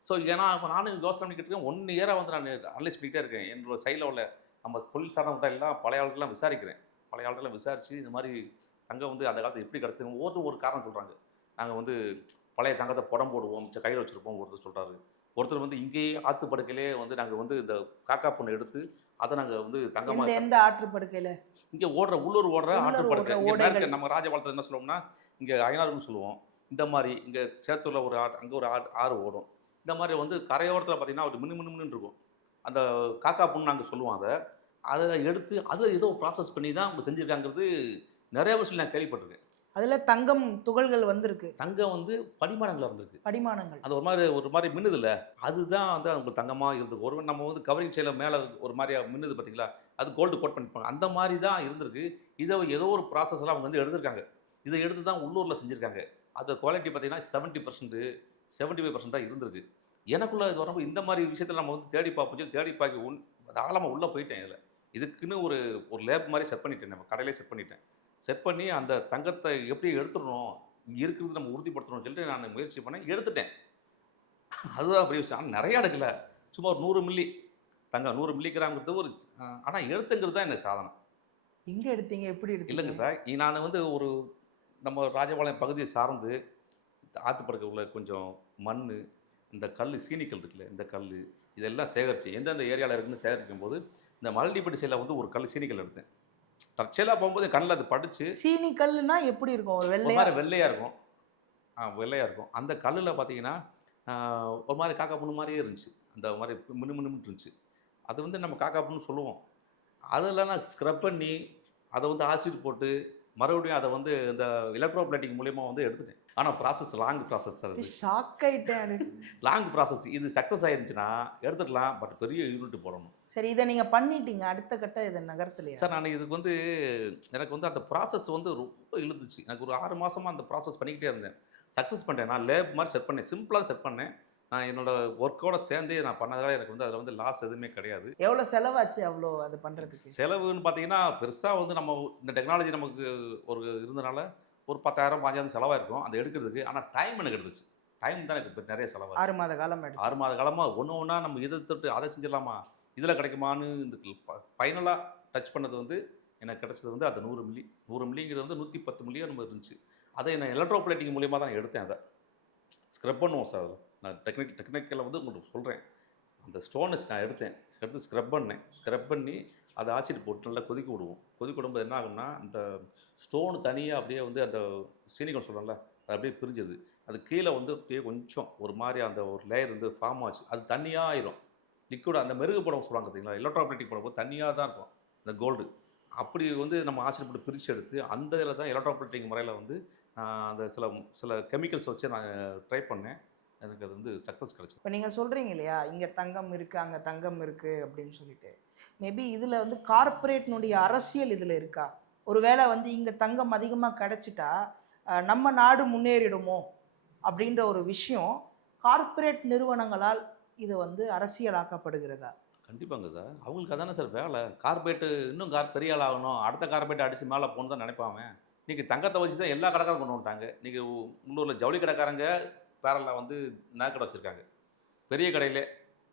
ஸோ ஏன்னா இப்போ நானும் யோசனை பண்ணிக்கிட்டு இருக்கேன். 1 இயராக வந்து நான் அனலைஸ் பண்ணிக்கிட்டே இருக்கேன். என்னோட சைடில் உள்ள நம்ம தொழில் சார்ந்தவங்க எல்லாம் பழைய ஆளுக்கெல்லாம் விசாரிக்கிறேன். பழைய ஆளுக்கெல்லாம் விசாரித்து இந்த மாதிரி தங்கம் வந்து அந்த காலத்தில் எப்படி கிடச்சிது ஒரு காரணம் சொல்கிறாங்க. நாங்கள் வந்து பழைய தங்கத்தை புடம் போடுவோம், கையில் வச்சுருப்போம் ஒருத்தர் சொல்கிறாரு. ஒருத்தர் வந்து இங்கேயே ஆற்று படுக்கையிலே வந்து நாங்கள் வந்து இந்த காக்கா பொண்ணு எடுத்து அதை நாங்கள் வந்து தங்கமாக எந்த ஆற்று படுக்கையில் இங்கே உள்ளூர் ஓடுற ஆற்று படுக்கை நம்ம ராஜபாளையத்தில் என்ன சொல்லுவோம்னா இங்கே அயனாருன்னு சொல்லுவோம். இந்த மாதிரி இங்கே சேத்தூரில் ஒரு அங்கே ஒரு ஆறு ஓடும். இந்த மாதிரி வந்து கரையோரத்தில் பார்த்திங்கன்னா ஒரு மின்னு இருக்கும். அந்த காக்கா பொண்ணு நாங்கள் சொல்லுவோம். அதை எடுத்து அதை ஏதோ ப்ராசஸ் பண்ணி தான் அவங்க செஞ்சுருக்காங்கிறது நிறைய விஷயம் நான் கேள்விப்பட்டிருக்கேன். அதில் தங்கம் துகள்கள் வந்திருக்கு. தங்கம் வந்து படிமானங்கள் இருந்திருக்கு. படிமானங்கள் அது ஒரு மாதிரி மின்னுது இல்லை, அதுதான் வந்து அவங்களுக்கு தங்கமாக இருந்திருக்கு. ஒரு நம்ம வந்து கவரிங் செயல மேலே ஒரு மாதிரியா மின்னுது பார்த்தீங்களா, அது கோல்டு கோட் பண்ணிப்பாங்க. அந்த மாதிரி தான் இருந்திருக்கு. இதை ஏதோ ஒரு ப்ராசஸ்லாம் அவங்க வந்து எடுத்திருக்காங்க. இதை எடுத்து தான் உள்ளூரில் செஞ்சுருக்காங்க. அது குவாலிட்டி பார்த்தீங்கன்னா 70% 75% தான் இருந்திருக்கு. எனக்குள்ளே இது வரும்போது இந்த மாதிரி விஷயத்தில் நம்ம வந்து தேடி பார்ப்போம். அது ஆழமாக உள்ளே போயிட்டேன். இதில் இதுக்குன்னு ஒரு லேப் மாதிரி செட் பண்ணிட்டேன். நம்ம கடையிலே செட் பண்ணி அந்த தங்கத்தை எப்படி எடுத்துடணும், இங்கே இருக்கிறது நம்ம உறுதிப்படுத்தணும்னு சொல்லிட்டு நான் முயற்சி பண்ணேன். எடுத்துட்டேன். அதுதான் பெரிய விஷயம். ஆனால் நிறையா எடுக்கல, சும்மா ஒரு 100 மில்லி தங்கம் 100 மில்லிகிராம்ங்கிறது ஒரு. ஆனால் எடுத்துங்கிறது தான் எனக்கு சாதனை. எங்கே எடுத்தீங்க, எப்படி எடுத்தீங்க? இல்லைங்க சார், நான் வந்து நம்ம ராஜபாளையம் பகுதியை சார்ந்து ஆற்றுப்படுக்க உள்ள கொஞ்சம் மண், இந்த கல் சீனிக்கல் இருக்குல்ல, இந்த கல் இதெல்லாம் சேகரித்து எந்தெந்த ஏரியாவில் இருக்குன்னு சேகரிக்கும் போது இந்த மல்டிப்பட்டி சைடில் வந்து ஒரு கல் சீனிக்கல் எடுத்தேன். தற்செயலாக போகும்போது கண்ணில் அது படித்து. சீனிக்கல்னா எப்படி இருக்கும்? ஒரு வெள்ளையாக இருக்கும். வெள்ளையாக இருக்கும். அந்த கல்லில் பார்த்தீங்கன்னா ஒரு மாதிரி காக்கா புண்ணு மாதிரியே இருந்துச்சு. அந்த மாதிரி மின்னு இருந்துச்சு. அது வந்து நம்ம காக்கா புண்ணு சொல்லுவோம். அதெல்லாம் நான் ஸ்க்ரப் பண்ணி அதை வந்து ஆசிட் போட்டு மறுபடியும் அதை வந்து இந்த எலக்ட்ரோபிளேட்டிங் மூலியமா வந்து எடுத்துட்டேன். ஆனால் ப்ராசஸ் லாங் ப்ராசஸ் சார் அது. ஷாக் ஆயிட்டேன். Long process. இது சக்ஸஸ் ஆயிருந்துச்சுன்னா எடுத்துக்கலாம், பட் பெரிய யூனிட் போடணும். சரி, இதை நீங்க பண்ணிட்டீங்க, அடுத்த கட்ட இதை நகர்த்தலையா? சார் நான் இதுக்கு வந்து எனக்கு வந்து அந்த ப்ராசஸ் வந்து ரொம்ப இழுத்துச்சு. எனக்கு ஒரு 6 மாசமா அந்த ப்ராசஸ் பண்ணிக்கிட்டே இருந்தேன். சக்ஸஸ் பண்ணிட்டேன். நான் லேப் மாதிரி செட் பண்ணேன். சிம்பிளாக செட் பண்ணேன். நான் என்னோட ஒர்க்கோட சேர்ந்தே நான் பண்ணதால எனக்கு வந்து அதில் வந்து லாஸ் எதுவுமே கிடையாது. எவ்வளவு செலவாச்சு அவ்வளோ அது பண்றதுக்கு? செலவுன்னு பார்த்தீங்கன்னா பெருசாக வந்து நம்ம இந்த டெக்னாலஜி நமக்கு ஒரு இருந்தனால ஒரு 10,000 15,000 செலவாயிருக்கும் அதை எடுக்கிறதுக்கு. ஆனால் டைம் எனக்கு எடுத்துச்சு. டைம் தான் எனக்கு இப்ப நிறைய செலவாச்சு. 6 மாத காலம் எடுத்து. 6 மாத காலமாக ஒன்று ஒன்றா நம்ம இதை தொட்டு அதை செஞ்சிடலாமா, இதில் கிடைக்குமான்னு இந்த ஃபைனலாக டச் பண்ணது வந்து எனக்கு கிடைச்சது வந்து அது 100 மில்லி. 100 மில்லிங்கிறது வந்து 110 மில்லியோ நம்ம இருந்துச்சு. அதை நான் எலக்ட்ரோபிளேட்டிங் மூலியமாக தான் எடுத்தேன். அதை ஸ்க்ரப் பண்ணுவோம் சார். நான் டெக்னிக்கலில் வந்து உங்களுக்கு சொல்கிறேன். அந்த ஸ்டோனஸ் நான் எடுத்து ஸ்க்ரப் பண்ணேன். ஸ்க்ரப் பண்ணி அதை ஆசிட் போட்டு நல்லா கொதிக்க விடுவோம். கொதிக்க விடும்போது என்ன ஆகும்னா அந்த ஸ்டோன் தனியாக அப்படியே வந்து அந்த சீனிகள் சொல்கிறோம்ல அது அப்படியே பிரிஞ்சது. அது கீழே வந்து அப்படியே கொஞ்சம் ஒரு மாதிரி அந்த ஒரு லேயர் வந்து ஃபார்ம் ஆச்சு. அது தண்ணியாக ஆயிரும். லிக்விட் அந்த மெருகு படம் சொல்லுவாங்க பார்த்தீங்களா, எலக்ட்ரோபிளேட்டிக் போடும்போது தண்ணியாக தான் இருக்கும் இந்த கோல்டு. அப்படி வந்து நம்ம ஆசிட் போட்டு பிரித்து எடுத்து அந்த இதில் தான் எலக்ட்ரோபிளேட்டிங் முறையில் வந்து அந்த சில கெமிக்கல்ஸ் வச்சு நான் ட்ரை பண்ணேன். எனக்கு அது வந்து சக்ஸஸ் கிடச்சி. இப்போ நீங்கள் சொல்கிறீங்க இல்லையா, இங்கே தங்கம் இருக்குது அங்கே தங்கம் இருக்குது அப்படின்னு சொல்லிட்டு, மேபி இதில் வந்து கார்ப்பரேட்னுடைய அரசியல் இதில் இருக்கா? ஒருவேளை வந்து இங்கே தங்கம் அதிகமாக கிடைச்சிட்டா நம்ம நாடு முன்னேறிடுமோ அப்படின்ற ஒரு விஷயம் கார்ப்பரேட் நிறுவனங்களால் இது வந்து அரசியலாக்கப்படுகிறதா? கண்டிப்பாங்க சார். அவங்களுக்கு அதானே சார் வேலை. கார்பரேட்டு இன்னும் பெரிய ஆள் ஆகணும், அடுத்த கார்பரேட் அடித்து மேலே போகணும் தான் நினைப்பாங்க. இன்றைக்கி தங்கத்தை வச்சு தான் எல்லா கடைக்காரும் கொண்டு வந்துட்டாங்க. இன்றைக்கி உள்ளூரில் ஜவுளி கடைக்காரங்க பேரலில் வந்து நகைக்கடை வச்சுருக்காங்க. பெரிய கடையிலே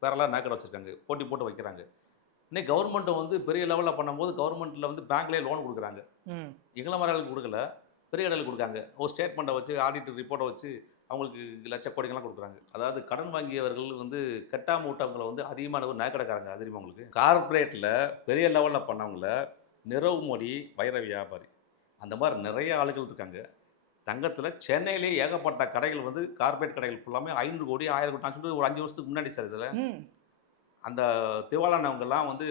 பேரலாக நகைக்கடை வச்சுருக்காங்க. போட்டி போட்டு வைக்கிறாங்க. இன்னைக்கு கவர்மெண்ட்டை வந்து பெரிய லெவலில் பண்ணும்போது கவர்மெண்ட்டில் வந்து பேங்க்லேயே லோன் கொடுக்குறாங்க. இளம் மரங்களுக்கு கொடுக்கல, பெரிய கடையில் கொடுக்காங்க. ஒரு ஸ்டேட்மெண்ட்டை வச்சு ஆடிட் ரிப்போர்ட்டை வச்சு அவங்களுக்கு லட்சக்கோடிகள்லாம் கொடுக்குறாங்க. அதாவது கடன் வாங்கியவர்கள் வந்து கட்டாம விட்டவங்களை வந்து அதிகமான ஒரு நகைக்கடைக்காரங்க. அது தெரியுமா உங்களுக்கு? கார்ப்பரேட்டில் பெரிய லெவலில் பண்ணவங்கள நிரவ் மோடி வைர வியாபாரி அந்த மாதிரி நிறைய ஆளுகள் இருக்காங்க. தங்கத்தில் சென்னையிலேயே ஏகப்பட்ட கடைகள் வந்து கார்பரேட் கடைகள் ஃபுல்லாமே 500 கோடி 1000 கோடி. நான் சொல்றது ஒரு 5 வருஷத்துக்கு முன்னாடி சார். இதில் அந்த திவாலானவங்கெல்லாம் வந்து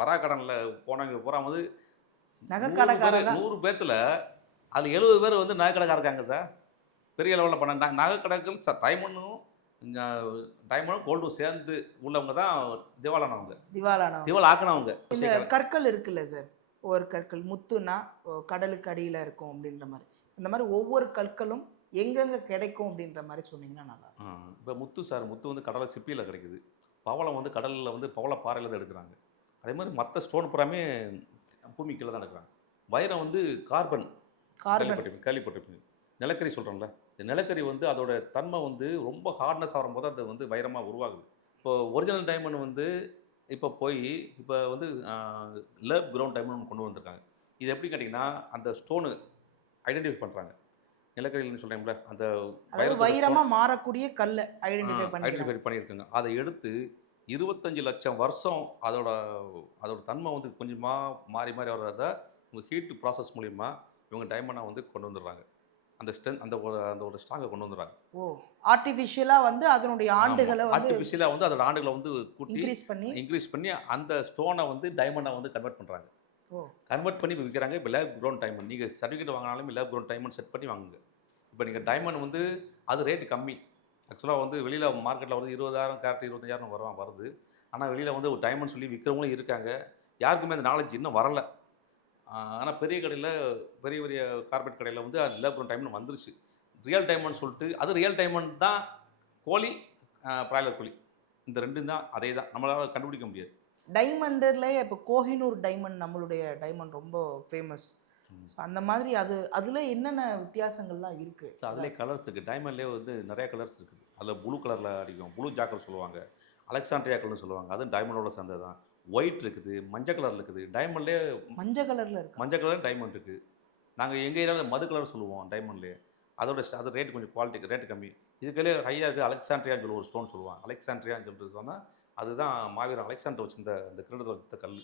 வராக்கடனில் போனவங்க பூரா வந்து 100 பேர்த்தில் அதில் 70 பேர் வந்து நகைக்கடைக்காரர் இருக்காங்க சார். பெரிய லெவலில் பண்ண நகைக்கடைகள் சார். டைமண்டும் கோல்டும் சேர்ந்து உள்ளவங்க தான் திவால் ஆக்கினவங்க. இந்த கற்கள் இருக்குல்ல சார், ஒவ்வொரு கற்கள் முத்துனா கடலுக்கு அடியில் இருக்கும் அப்படின்ற மாதிரி, அந்த மாதிரி ஒவ்வொரு கற்களும் எங்கெங்கே கிடைக்கும் அப்படின்ற மாதிரி சொன்னீங்கன்னா நல்லா. இப்போ முத்து சார், முத்து வந்து கடலை சிப்பியில் கிடைக்குது. பவளம் வந்து கடலில் வந்து பவள பாறையில் தான் எடுக்கிறாங்க. அதே மாதிரி மற்ற ஸ்டோன் புறாமே பூமிக்குள்ளே தான் எடுக்கிறாங்க. வைரம் வந்து கார்பன் கேள்விப்பட்டிருப்பீங்க. நிலக்கரி சொல்கிறோம்ல, இந்த நிலக்கரி வந்து அதோட தன்மை வந்து ரொம்ப ஹார்ட்னஸ் ஆகும்போது அது வந்து வைரமாக உருவாகுது. இப்போ ஒரிஜினல் டைமண்ட் வந்து இப்போ வந்து லேப் கிரவுண்ட் டைமண்ட் கொண்டு வந்திருக்காங்க. இது எப்படி கேட்டிங்கன்னா அந்த ஸ்டோனு ஐடென்டிஃபை பண்ணுறாங்க. நிலக்கரின்னு சொல்கிறீங்களா, அந்த வைரமாக மாறக்கூடிய கல்லை ஐடென்டிஃபை பண்ணியிருக்காங்க. அதை எடுத்து 25 லட்சம் வருஷம் அதோட தன்மை வந்து கொஞ்சமாக மாறி வர்றத உங்கள் ஹீட் ப்ராசஸ் மூலிமா இவங்க டைமண்டாக வந்து கொண்டு வந்துடுறாங்க. அந்த ஒரு ஸ்ட்ராங்கை கொண்டு வந்துடுறாங்க. ஆர்டிஃபிஷியலாக வந்து அதனுடைய ஆண்டுகளை ஆர்டிஃபிஷியலாக வந்து அதோட ஆண்டுகளை வந்து கூட்டி இன்க்ரீஸ் பண்ணி அந்த ஸ்டோனை வந்து டைமண்டாக வந்து கன்வெர்ட் பண்ணுறாங்க. கன்வெர்ட் பண்ணி இப்போ விற்கிறாங்க. இப்போ லேப் கிரவுண்ட் டைமண்ட் நீங்கள் சர்டிஃபிகேட் வாங்கினாலும் லேப் கிரவுண்ட் டைமண்ட் செட் பண்ணி வாங்குங்க. இப்போ நீங்கள் டைமண்ட் வந்து அது ரேட்டு கம்மி. ஆக்சுவலாக வந்து வெளியில் மார்க்கெட்டில் வந்து 20,000 கேரட் 25,000 வருது. ஆனால் வெளியில் வந்து ஒரு டைமண்ட் சொல்லி விற்கிறவங்களும் இருக்காங்க. யாருக்குமே அந்த நாலேஜ் இன்னும் வரலை. ஆனால் பெரிய கடையில் பெரிய கார்பரேட் கடையில் வந்து லேப் கிரவுண்ட் டைமண்ட் வந்துருச்சு. ரியல் டைமண்ட் சொல்லிட்டு அது ரியல் டைமண்ட் தான். கோழி பிராய்லர் கோழி இந்த ரெண்டும் தான் அதே தான். நம்மளால் கண்டுபிடிக்க முடியாது. டைமண்டில் இப்போ கோஹினூர் டைமண்ட் நம்மளுடைய டைமண்ட் ரொம்ப ஃபேமஸ். அந்த மாதிரி அதில் என்னென்ன வித்தியாசங்கள்லாம் இருக்குது? ஸோ அதிலே கலர்ஸ் இருக்குது. டைமண்ட்லேயே வந்து நிறைய கலர்ஸ் இருக்குது. அதில் ப்ளூ கலரில் அடிக்கும், ப்ளூ ஜாக்கர் சொல்லுவாங்க, அலெக்சாண்ட்ரியாக்கள்னு சொல்லுவாங்க. அதுவும் டைமண்டோட சேர்ந்தது தான். ஒயிட் இருக்குது, மஞ்சள் கலரில் இருக்குது. டைமண்ட்லேயே மஞ்சள் கலரில் இருக்குது. மஞ்சள் கலர் டைமண்ட் இருக்குது. நாங்கள் எங்கள் ஏரியாவில் மது கலர் சொல்லுவோம் டைமண்ட்லேயே. அது ரேட்டு கொஞ்சம் குவாலிட்டி ரேட்டு கம்மி. இதுக்கே ஹையாக இருக்குது. அலெக்சாண்ட்ரியான்னு சொல்லி ஒரு ஸ்டோன் சொல்லுவாங்க. அலெக்சாண்ட்ரியான்னு சொல்லிட்டு சொன்னால் அதுதான் மாவீரன் அலெக்சாண்டர் வச்சிருந்த இந்த கிரீடத்தில் வச்சிருந்த கல்.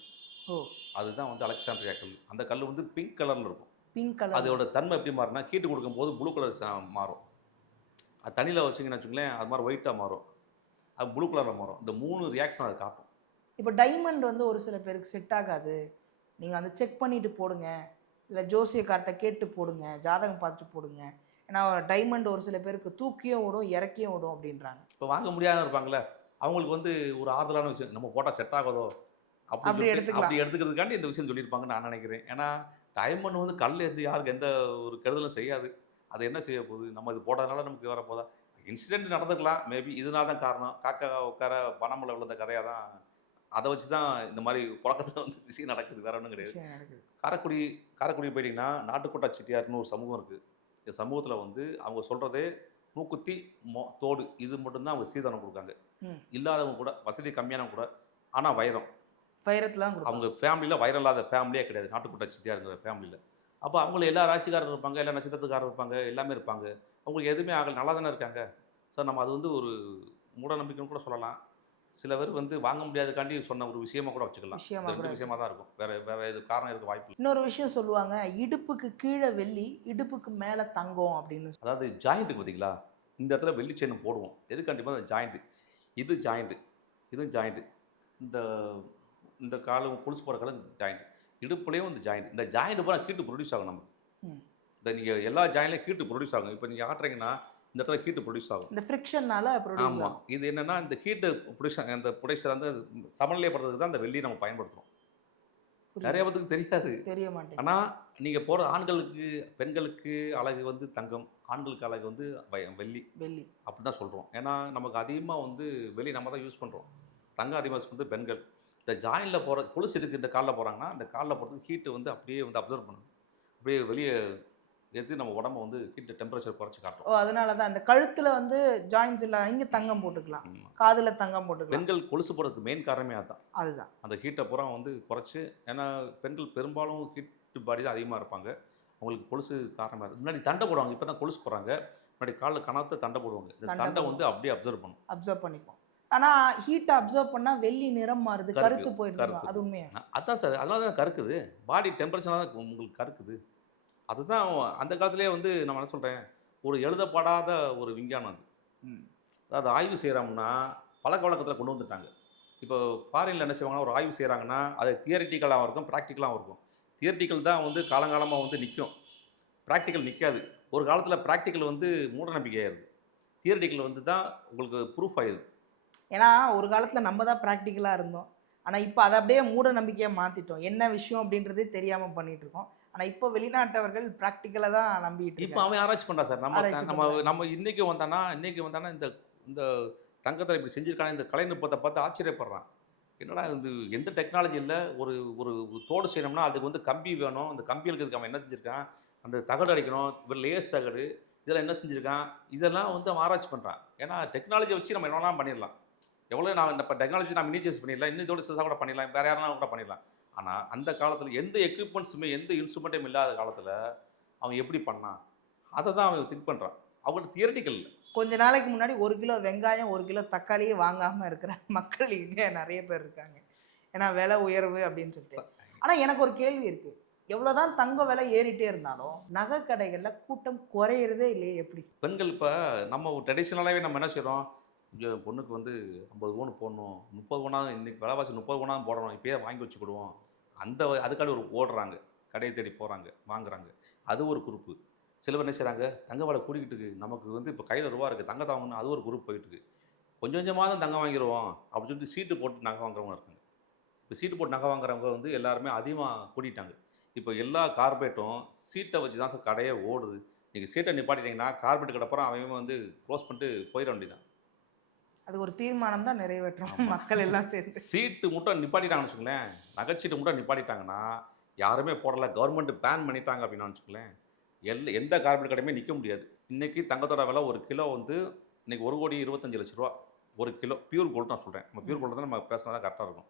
அதுதான் வந்து அலெக்சாண்ட்ரியா கல். அந்த கல் வந்து பிங்க் கலரில் இருக்கும். பிங்க் கலர் அதோட தன்மை எப்படி மாறினா ஹீட்டு கொடுக்கும்போது ப்ளூ கலர் மாறும். அது தண்ணியில் வச்சிங்கன்னு வச்சுங்களேன், அது மாதிரி ஒயிட்டாக மாறும், அது ப்ளூ கலரில் மாறும். இந்த 3 ரியாக்ஷன் அதை காட்டும். இப்போ டைமண்ட் வந்து ஒரு சில பேருக்கு செட் ஆகாது, நீங்கள் அந்த செக் பண்ணிட்டு போடுங்க, இல்லை ஜோசியக்கார்ட்ட கேட்டு போடுங்க, ஜாதகம் பார்த்துட்டு போடுங்க. ஏன்னா டைமண்ட் ஒரு சில பேருக்கு தூக்கியும் விடும், இறக்கியும் விடும் அப்படின்றாங்க. இப்போ வாங்க முடியாத இருப்பாங்களே, அவங்களுக்கு வந்து ஒரு ஆறுதலான விஷயம், நம்ம போட்டால் செட் ஆகாதோ அப்படி எடுத்துக்கலாம். அப்படி எடுத்துக்கிறதுக்காண்டி இந்த விஷயம் சொல்லியிருப்பாங்கன்னு நான் நினைக்கிறேன். ஏன்னா டைமண்ட் வந்து கல் எந்த யாருக்கு எந்த ஒரு கெடுதலும் செய்யாது. அது என்ன செய்ய போகுது? நம்ம இது போட்டதுனால நமக்கு வரப்போதா? இன்சிடென்ட் நடந்துக்கலாம். மேபி இதனால தான் காரணம். காக்கா உட்கார பணமலை விழுந்த கதையாக தான், அதை வச்சு தான் இந்த மாதிரி புழக்கத்தில் வந்து விஷயம் நடக்குது. வேற ஒன்றும் கிடையாது. விஷயம் நடக்குது. காரைக்குடி காரைக்குடி போயிட்டீங்கன்னா நாட்டுக்கோட்டை செட்டியார்னு ஒரு சமூகம் இருக்குது. இந்த சமூகத்தில் வந்து அவங்க சொல்கிறதே மூக்குத்தி தோடு இது மட்டும்தான் அவங்க சீதனம் கொடுக்காங்க. இல்லாதவங்க கூட, வசதி கம்மியானவங்க கூட, ஆனால் வைரம் வைரத்துலாம் அவங்க ஃபேமிலியில் வைரம் இல்லாத ஃபேமிலியே கிடையாது. நாட்டுக்கோட்டை செட்டியாருங்கிற ஃபேமிலியில். அப்போ அவங்கள எல்லா ராசிக்காரர் இருப்பாங்க, எல்லா நட்சத்திரத்துக்காரர் இருப்பாங்க, எல்லாமே இருப்பாங்க. அவங்களுக்கு எதுவுமே ஆகலை, நல்லா தானே இருக்காங்க. சார் நம்ம அது வந்து ஒரு மூட நம்பிக்கைன்னு கூட சொல்லலாம். சில பேர் வந்து வாங்க முடியாதுக்காண்டி சொன்ன ஒரு விஷயமா கூட வச்சுக்கலாம். விஷயமா தான் இருக்கும். வேற எது காரணம் இருக்க வாய்ப்பு இல்லை. இன்னொரு விஷயம் சொல்லுவாங்க, இடுப்புக்கு கீழே வெள்ளி, இடுப்புக்கு மேலே தங்கம் அப்படின்னு. அதாவது ஜாயிண்ட்டுக்கு பார்த்தீங்களா, இந்த இடத்துல வெள்ளி செயின் போடுவோம். எதுக்காண்டி அந்த ஜாயிண்ட்டு, இது ஜாயிண்ட்டு, இதுவும் ஜாயிண்ட்டு, இந்த இந்த காலம் கொலுசு போகிற காலம் ஜாயிண்ட், இடுப்புலேயும் இந்த ஜாயிண்ட். இந்த ஜாயிண்ட் பூரா ஹீட்டு ப்ரொடியூஸ் ஆகும் நமக்கு. இந்த நீங்கள் எல்லா ஜாயின்லையும் ஹீட்டு ப்ரொடியூஸ் ஆகும். இப்போ நீங்கள் ஆட்டுறீங்கன்னா இந்த இடத்துல ஹீட்டு ப்ரொடியூஸ் ஆகும். இந்த ஃப்ரிக்ஷனால ப்ரொடியூஸ் ஆகும். ஆமாம். இது என்னென்னா இந்த ஹீட்டு அந்த ப்ரொடியூசர் வந்து சமநிலைப்படுறதுக்கு தான் அந்த வெள்ளி நம்ம பயன்படுத்துகிறோம். நிறைய பேருக்கு தெரியாது, தெரிய மாட்டேங்குது. ஆனால் நீங்கள் போகிற ஆண்களுக்கு பெண்களுக்கு அழகு வந்து தங்கம், ஆண்களுக்கு அழகு வந்து வெள்ளி அப்படி தான் சொல்கிறோம். ஏன்னா நமக்கு அதிகமாக வந்து வெள்ளி நம்ம தான் யூஸ் பண்ணுறோம். தங்கம் அதிகமாக யூஸ் பண்ணுறது பெண்கள். இந்த ஜாயினில் போகிற கொலுசு இருக்குது, இந்த காலில் போகிறாங்கன்னா அந்த காலில் போகிறதுக்கு ஹீட்டு வந்து அப்படியே வந்து அப்சர்வ் பண்ணும், அப்படியே வெளியே எடுத்து நம்ம உடம்பு வந்து ஹீட்டு டெம்பரேச்சர் குறைச்சி காட்டும். அதனால தான் அந்த கழுத்தில் வந்து ஜாயின்ஸ் இல்லை, இங்கே தங்கம் போட்டுக்கலாம், காதில் தங்கம் போட்டுக்கலாம். பெண்கள் கொலுசு போடுறதுக்கு மெயின் காரணமே அதுதான். அந்த ஹீட்டை பூரா வந்து குறைச்சி, ஏன்னா பெண்கள் பெரும்பாலும் ஹீட்டு பாடி தான் அதிகமாக இருப்பாங்க. அவங்களுக்கு கொலுசு காரணமாக இருக்குது. முன்னாடி தண்டை போடுவாங்க, இப்போ தான் கொலுசு போடுறாங்க. முன்னாடி காலில் கணத்தை தண்டை போடுவாங்க. இந்த தண்டை வந்து அப்படியே அப்சர்வ் பண்ணிக்கும். ஆனால் ஹீட்டை அப்சர்வ் பண்ணால் வெள்ளி நிறம் மாறுது, கருத்து போயிடுது. அது உண்மையா? அதான் சார், அதனால தான் கருக்குது. பாடி டெம்பரேச்சர் தான் உங்களுக்கு கருக்குது. அதுதான் அந்த காலத்திலே வந்து நான் என்ன சொல்கிறேன், ஒரு எழுதப்படாத ஒரு விஞ்ஞானம் அது. அதாவது ஆய்வு செய்கிறோம்னா பழக்க வழக்கத்தில் கொண்டு வந்துட்டாங்க. இப்போ ஃபாரினில் என்ன செய்வாங்கன்னா, ஒரு ஆய்வு செய்கிறாங்கன்னா அது தியரிட்டிக்கலாகவும் இருக்கும், ப்ராக்டிக்கலாகவும் இருக்கும். தியரிட்டிக்கல் தான் வந்து காலங்காலமாக வந்து நிற்கும், ப்ராக்டிக்கல் நிற்காது. ஒரு காலத்தில் ப்ராக்டிக்கல் வந்து மூட நம்பிக்கையாயிருது, தியரிட்டிக்கல் வந்து தான் உங்களுக்கு ப்ரூஃப் ஆயிடுது. ஏன்னா ஒரு காலத்தில் நம்ம தான் ப்ராக்டிக்கலாக இருந்தோம், ஆனால் இப்போ அதை அப்படியே மூட நம்பிக்கையாக மாற்றிட்டோம். என்ன விஷயம் அப்படின்றதே தெரியாமல் பண்ணிகிட்டு இருக்கோம். ஆனால் இப்போ வெளிநாட்டவர்கள் ப்ராக்டிக்கலாக தான் நம்பிட்டு. இப்போ அவன் ஆராய்ச்சி பண்ணுறான் சார். நம்ம இன்றைக்கி வந்தானா இந்த இந்த தங்கத்தில் இப்படி செஞ்சுருக்கான இந்த கலைநுட்பத்தை பார்த்து ஆச்சரியப்படுறான். என்னடா இது, எந்த டெக்னாலஜி இல்லை, ஒரு ஒரு தோடு செய்யணும்னா அதுக்கு வந்து கம்பி வேணும். அந்த கம்பி இருக்கிறதுக்கு அவன் என்ன செஞ்சுருக்கான், அந்த தகடு அடிக்கணும், இவர் லேஸ் தகடு, இதெல்லாம் என்ன செஞ்சுருக்கான், இதெல்லாம் வந்து அவன் ஆராய்ச்சி பண்ணுறான். ஏன்னா டெக்னாலஜியை வச்சு நம்ம என்னெல்லாம் பண்ணிடலாம். எவ்வளோ நான் இப்போ டெக்னாலஜி நான் மினிச்சர்ஸ் பண்ணிடலாம், இன்னும் இதோட சிறுசாக கூட பண்ணிடலாம், வேறு யாரெல்லாம் கூட பண்ணிடலாம். ஆனால் அந்த காலத்தில் எந்த எக்யூப்மெண்ட்ஸுமே எந்த இன்ஸ்ட்ருமெண்ட்டும் இல்லாத காலத்தில் அவன் எப்படி பண்ணான், அதை தான் அவன் திங்க் பண்ணுறான். அவங்களுக்கு தியரிட்டிக்கல் இல்லை. கொஞ்ச நாளைக்கு முன்னாடி 1 கிலோ வெங்காயம் 1 கிலோ தக்காளியே வாங்காமல் இருக்கிற மக்கள் இங்கே நிறைய பேர் இருக்காங்க. ஏன்னா விலை உயர்வு அப்படின்னு சொல்லிட்டு. ஆனால் எனக்கு ஒரு கேள்வி இருக்குது, எவ்வளோதான் தங்க விலை ஏறிட்டே இருந்தாலும் நகை கடைகளில் கூட்டம் குறையிறதே இல்லையே, எப்படி? பெண்கள் இப்போ நம்ம ட்ரெடிஷ்னலாகவே நம்ம என்ன செய்கிறோம், பொண்ணுக்கு வந்து 50 பவுன் போடணும், 30 பவுனாக இன்றைக்கி விலைவாசி 30 பவுனாக போடணும், இப்போயே வாங்கி வச்சுக்கிடுவோம், அதுக்காண்டி ஒரு ஓடுறாங்க, கடையை தேடி போகிறாங்க, வாங்குறாங்க. அது ஒரு குரூப்பு. சில பேர் என்ன செய்கிறாங்க, தங்க விலை கூடிக்கிட்டு இருக்குது, நமக்கு வந்து இப்போ கையில் ரூபா இருக்குது, தங்கத்தை வாங்கணும், அது ஒரு குரூப் போயிட்டுருக்கு. கொஞ்சம் கொஞ்சமாக தான் தங்கம் வாங்கிடுவோம் அப்படின்னு சொல்லிட்டு சீட்டு போட்டு நகை வாங்குறவங்க இருக்காங்க. இப்போ சீட்டு போட்டு நகை வாங்குறவங்க வந்து எல்லாருமே அதிகமாக கூட்டிட்டாங்க. இப்போ எல்லா கார்பரேட்டும் சீட்டை வச்சு தான் சார் கடையே ஓடுது. நீங்கள் சீட்டை நிப்பாட்டிட்டிங்கன்னா கார்பரேட் கிடப்புறம் அவன் வந்து க்ளோஸ் பண்ணிட்டு போயிட வேண்டியதான். அது ஒரு தீர்மானம் தான் நிறைவேற்றணும் மக்கள் எல்லாம் சேர்ந்து. சீட்டு மட்டும் நிப்பாட்டிட்டாங்கன்னு வச்சுக்கோங்களேன், நகைச்சீட்டு மட்டும் நிப்பாட்டிட்டாங்கன்னா யாருமே போடலை, கவர்மெண்ட் பேன் பண்ணிட்டாங்க அப்படின்னு வச்சுக்கோங்களேன், எந்த கார்பரேட் கடையுமே நிற்க முடியாது. இன்றைக்கி தங்கத்தோட விலை 1 கிலோ வந்து இன்றைக்கி 1,25,00,000 1 கிலோ. பியூர் கோல்டு நான் சொல்கிறேன், நம்ம பியூர் கோல்டு தான் நம்ம பேசினா தான் கரெக்டாக இருக்கும்.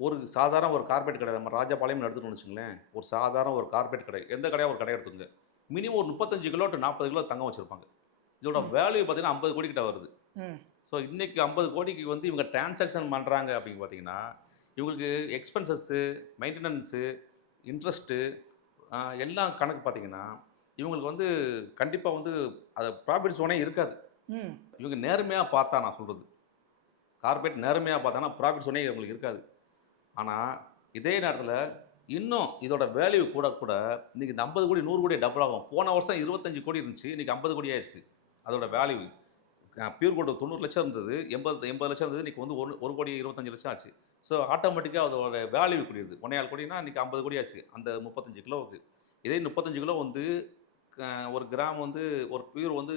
ஒரு சாதாரண ஒரு கார்பரேட் கடை நம்ம ராஜபாளையம் எடுத்துக்கணும்னு வச்சுங்களேன், ஒரு சாதாரண ஒரு கார்பரேட் கடை, எந்த கடையாக ஒரு கடை எடுத்துங்க, மினிமம் ஒரு 35 கிலோ டு 40 கிலோ தங்கம் வச்சுருப்பாங்க. இதோட வேல்யூ பார்த்தீங்கன்னா 50 கோடி கிட்ட வருது. ஸோ இன்றைக்கி 50 கோடிக்கு வந்து இவங்க டிரான்சாக்ஷன் பண்ணுறாங்க அப்படின்னு பார்த்தீங்கன்னா, இவங்களுக்கு எக்ஸ்பென்சஸ்ஸு, மெயின்டெனன்ஸு, இன்ட்ரெஸ்ட்டு எல்லாம் கணக்கு பார்த்தீங்கன்னா இவங்களுக்கு வந்து கண்டிப்பாக வந்து அது ப்ராஃபிட் ஜோனே இருக்காது. இவங்க நேர்மையாக பார்த்தா, நான் சொல்கிறது கார்பரேட் நேர்மையாக பார்த்தானா ப்ராஃபிட் ஜோனே இவங்களுக்கு இருக்காது. ஆனால் இதே நேரத்தில் இன்னும் இதோட வேல்யூ கூட கூட இன்னைக்கு இந்த 50 கோடி 100 கோடி டபுள் ஆகும். போன வருஷம் 25 கோடி இருந்துச்சு, இன்னைக்கு 50 கோடி ஆயிடுச்சு. அதோட வேல்யூ பியூர் கோல்டு 90 லட்சம் இருந்தது, 80 லட்சம் இருந்தது, இன்னைக்கு வந்து 1 கோடி 25 லட்சம் ஆச்சு. ஸோ ஆட்டோமேட்டிக்காக அதோட வேல்யூ கூடியது. 1.4 கோடினா இன்னைக்கு 50 கோடி ஆச்சு அந்த 35 கிலோவுக்கு. இதே 35 கிலோ வந்து ஒரு கிராம் வந்து ஒரு பியூர் வந்து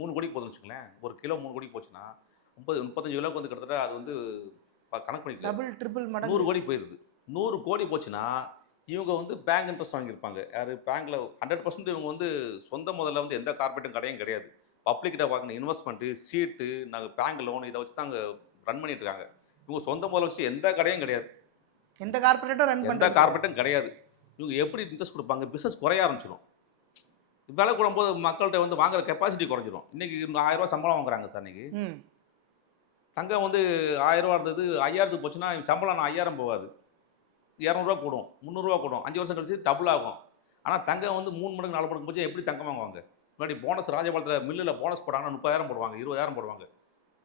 3 கோடிக்கு போகுதுன்னு வச்சுக்கோங்களேன். ஒரு கிலோ 3 கோடிக்கு போச்சுன்னா 35 கிலோவுக்கு வந்து கிட்டத்தட்ட அது வந்து கணக்கு பண்ணிக்கலாம். டபுள் ட்ரிபிள் 100 மடங்கு. கோடி போயிருது. 100 கோடி போச்சுன்னா இவங்க வந்து பேங்க் இன்ட்ரெஸ்ட் வாங்கியிருப்பாங்க. யாரு பேங்க்ல 100% இவங்க வந்து சொந்த முதல்ல வந்து எந்த கார்ப்பரேட்டும் கடையும் கிடையாது. பப்ளிக்கிட்ட வாங்கின இன்வெஸ்ட்மெண்ட்டு, சீட்டு, நாங்கள் பேங்க் லோன் இதை வச்சு தான் அங்கே ரன் பண்ணிட்டு இருக்காங்க. இவங்க சொந்த முதல்ல வச்சு எந்த கடையும் கிடையாது. எந்த கார்ப்பரேட்டும் ரன் எந்த பண்றது கார்ப்பரேட்டும் கிடையாது. இவங்க எப்படி இன்ட்ரெஸ்ட் கொடுப்பாங்க? பிசினஸ் குறைய ஆரம்பிச்சிடும். விலை கூடும்போது மக்கள்கிட்ட வந்து வாங்குற கெப்பாசிட்டி குறைஞ்சிரும். இன்னைக்கு 1000 ரூபாய் சம்பளம் வாங்குறாங்க சார் இன்னைக்கு. ம். தங்கம் வந்து 1000 ரூபா இருந்தது 5000க்கு போச்சுன்னா சம்பளம் 5000 போகாது. 200 ரூபா கூடும், 300 ரூபா கூடும். 5 வருஷம் கழிச்சு டபுள் ஆகும். ஆனால் தங்கம் வந்து 3 மடங்கு 4 மடங்கு போச்சு எப்படி தங்கம் வாங்குவாங்க? முன்னாடி போனஸ் ராஜபாளத்தில் மில்லில் போனஸ் போட்டாங்கன்னா 30,000 போடுவாங்க, 20,000 போடுவாங்க,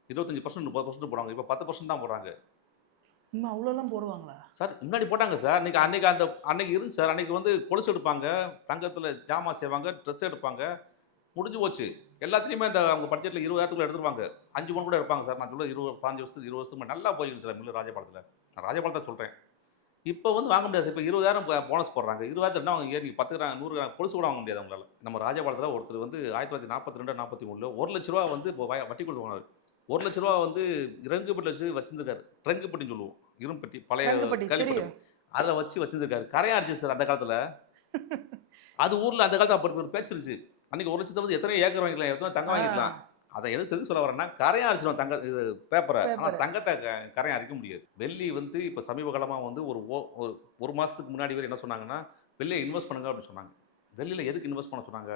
25% 30% போடுவாங்க. இப்போ 10% தான் போடுறாங்க. இன்னும் அவ்வளோலாம் போடுவாங்க சார் முன்னாடி போட்டாங்க சார். அன்னைக்கு இருந்து சார். அன்னைக்கு வந்து கொலுசு எடுப்பாங்க, தங்கத்தில் ஜாமான் செய்வாங்க, ட்ரெஸ் எடுப்பாங்க, முடிஞ்சு போச்சு. எல்லாத்துலேயுமே இந்த அவங்க பட்ஜெட்டில் 20,000 எடுத்துருவாங்க. 5 பவுன் கூட எடுப்பாங்க சார். நான் சொல்ல 15 வருஷத்துக்கு 20 வருஷத்துக்கு முன்னாடி நல்லா போயிருக்கு சார் மில்லு ராஜபாளத்தில். நான் ராஜபாளத்தை சொல்கிறேன். இப்போ வந்து வாங்க முடியாது. இப்போ 20,000 போனஸ் போடுறாங்க. 20,000 என்ன அவங்க ஏறி 10 கிராம் 100 கிராம் கொலுசு கூட வாங்க முடியாது அவங்களால. நம்ம ராஜபாளத்தில் ஒருத்தர் வந்து 1942 43 1 லட்ச ரூபா வந்து இப்போ வட்டி கொடுத்து வாங்கினார். 1 லட்ச ரூபா வந்து இறங்கு பெட்டி வச்சு வச்சிருந்திருக்காரு. ட்ரங்கு பெட்டின்னு சொல்லுவோம். இரும்பட்டி பழைய ரங்கப்பட்டி கல்வி தெரியும். அதில் வச்சிருந்திருக்காரு. கரையாடுச்சு சார் அந்த காலத்தில். அது ஊரில் அந்த காலத்தில் அப்படி ஒரு பேச்சிருச்சு. அன்றைக்கி 1 லட்சத்தை வந்து எத்தனை ஏக்கர் வாங்கிக்கலாம், எத்தனை தங்கம் வாங்கிக்கலாம். அதை எது சொல்ல வரேன்னா கரையான் அடிச்சிடும் தங்க இது பேப்பரை. ஆனால் தங்கத்தை கரையான் அடிக்க முடியாது. வெள்ளி வந்து இப்போ சமீப காலமாக வந்து ஒரு மாதத்துக்கு முன்னாடி வரை என்ன சொன்னாங்கன்னா வெள்ளியை இன்வெஸ்ட் பண்ணுங்க அப்படின்னு சொன்னாங்க. வெள்ளியில் எதுக்கு இன்வெஸ்ட் பண்ண சொன்னாங்க?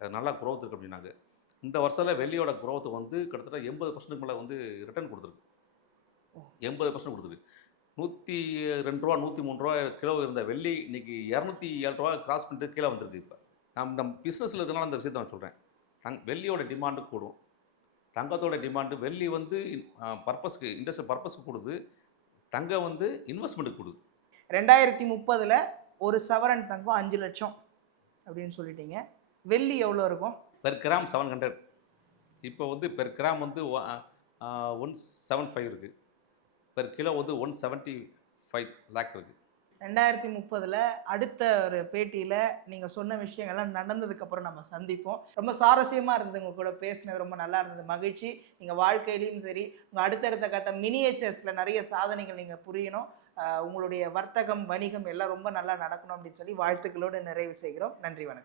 அது நல்லா குரோத் இருக்குது அப்படின்னாங்க. இந்த வருஷத்தில் வெள்ளியோட குரோத் வந்து கிட்டத்தட்ட 80% மேலே வந்து ரிட்டர்ன் கொடுத்துருக்கு. 80% கொடுத்துருக்கு. 102 ரூபா 103 ரூபா கிலோ இருந்த வெள்ளி இன்னைக்கு 207 ரூபா கிராஸ் பண்ணிட்டு கீழே வந்திருக்கு. இப்போ நம்ம பிஸ்னஸில் இருக்கனால அந்த விஷயத்தை நான் சொல்கிறேன். வெள்ளியோட டிமாண்டு கூடும், தங்கத்தோட டிமாண்டு. வெள்ளி வந்து பர்பஸ்க்கு இண்டஸ்ட்ரியல் பர்பஸ்க்கு கொடுது, தங்கம் வந்து இன்வெஸ்ட்மெண்ட்டுக்கு கொடுது. 2030 ஒரு சவரன் தங்கம் 5 லட்சம் அப்படின்னு சொல்லிட்டீங்க. வெள்ளி எவ்வளோ இருக்கும்? Per gram 700. இப்போ வந்து பெர் கிராம் வந்து 175 இருக்குது. பெர் கிலோ வந்து 175 லேக் இருக்குது. 2030 அடுத்த ஒரு பேட்டியில் நீங்கள் சொன்ன விஷயங்கள்லாம் நடந்ததுக்கப்புறம் நம்ம சந்திப்போம். ரொம்ப சுவாரஸ்யமாக இருந்தது உங்கள் கூட பேசினது. ரொம்ப நல்லா இருந்தது. மகிழ்ச்சி. நீங்கள் வாழ்க்கையிலையும் சரி உங்கள் அடுத்தடுத்த கட்ட மினியேச்சர்ஸில் நிறைய சாதனைகள் நீங்கள் புரியணும். உங்களுடைய வர்த்தகம் வணிகம் எல்லாம் ரொம்ப நல்லா நடக்கணும் அப்படின்னு சொல்லி வாழ்த்துக்களோடு நிறைவு செய்கிறோம். நன்றி, வணக்கம்.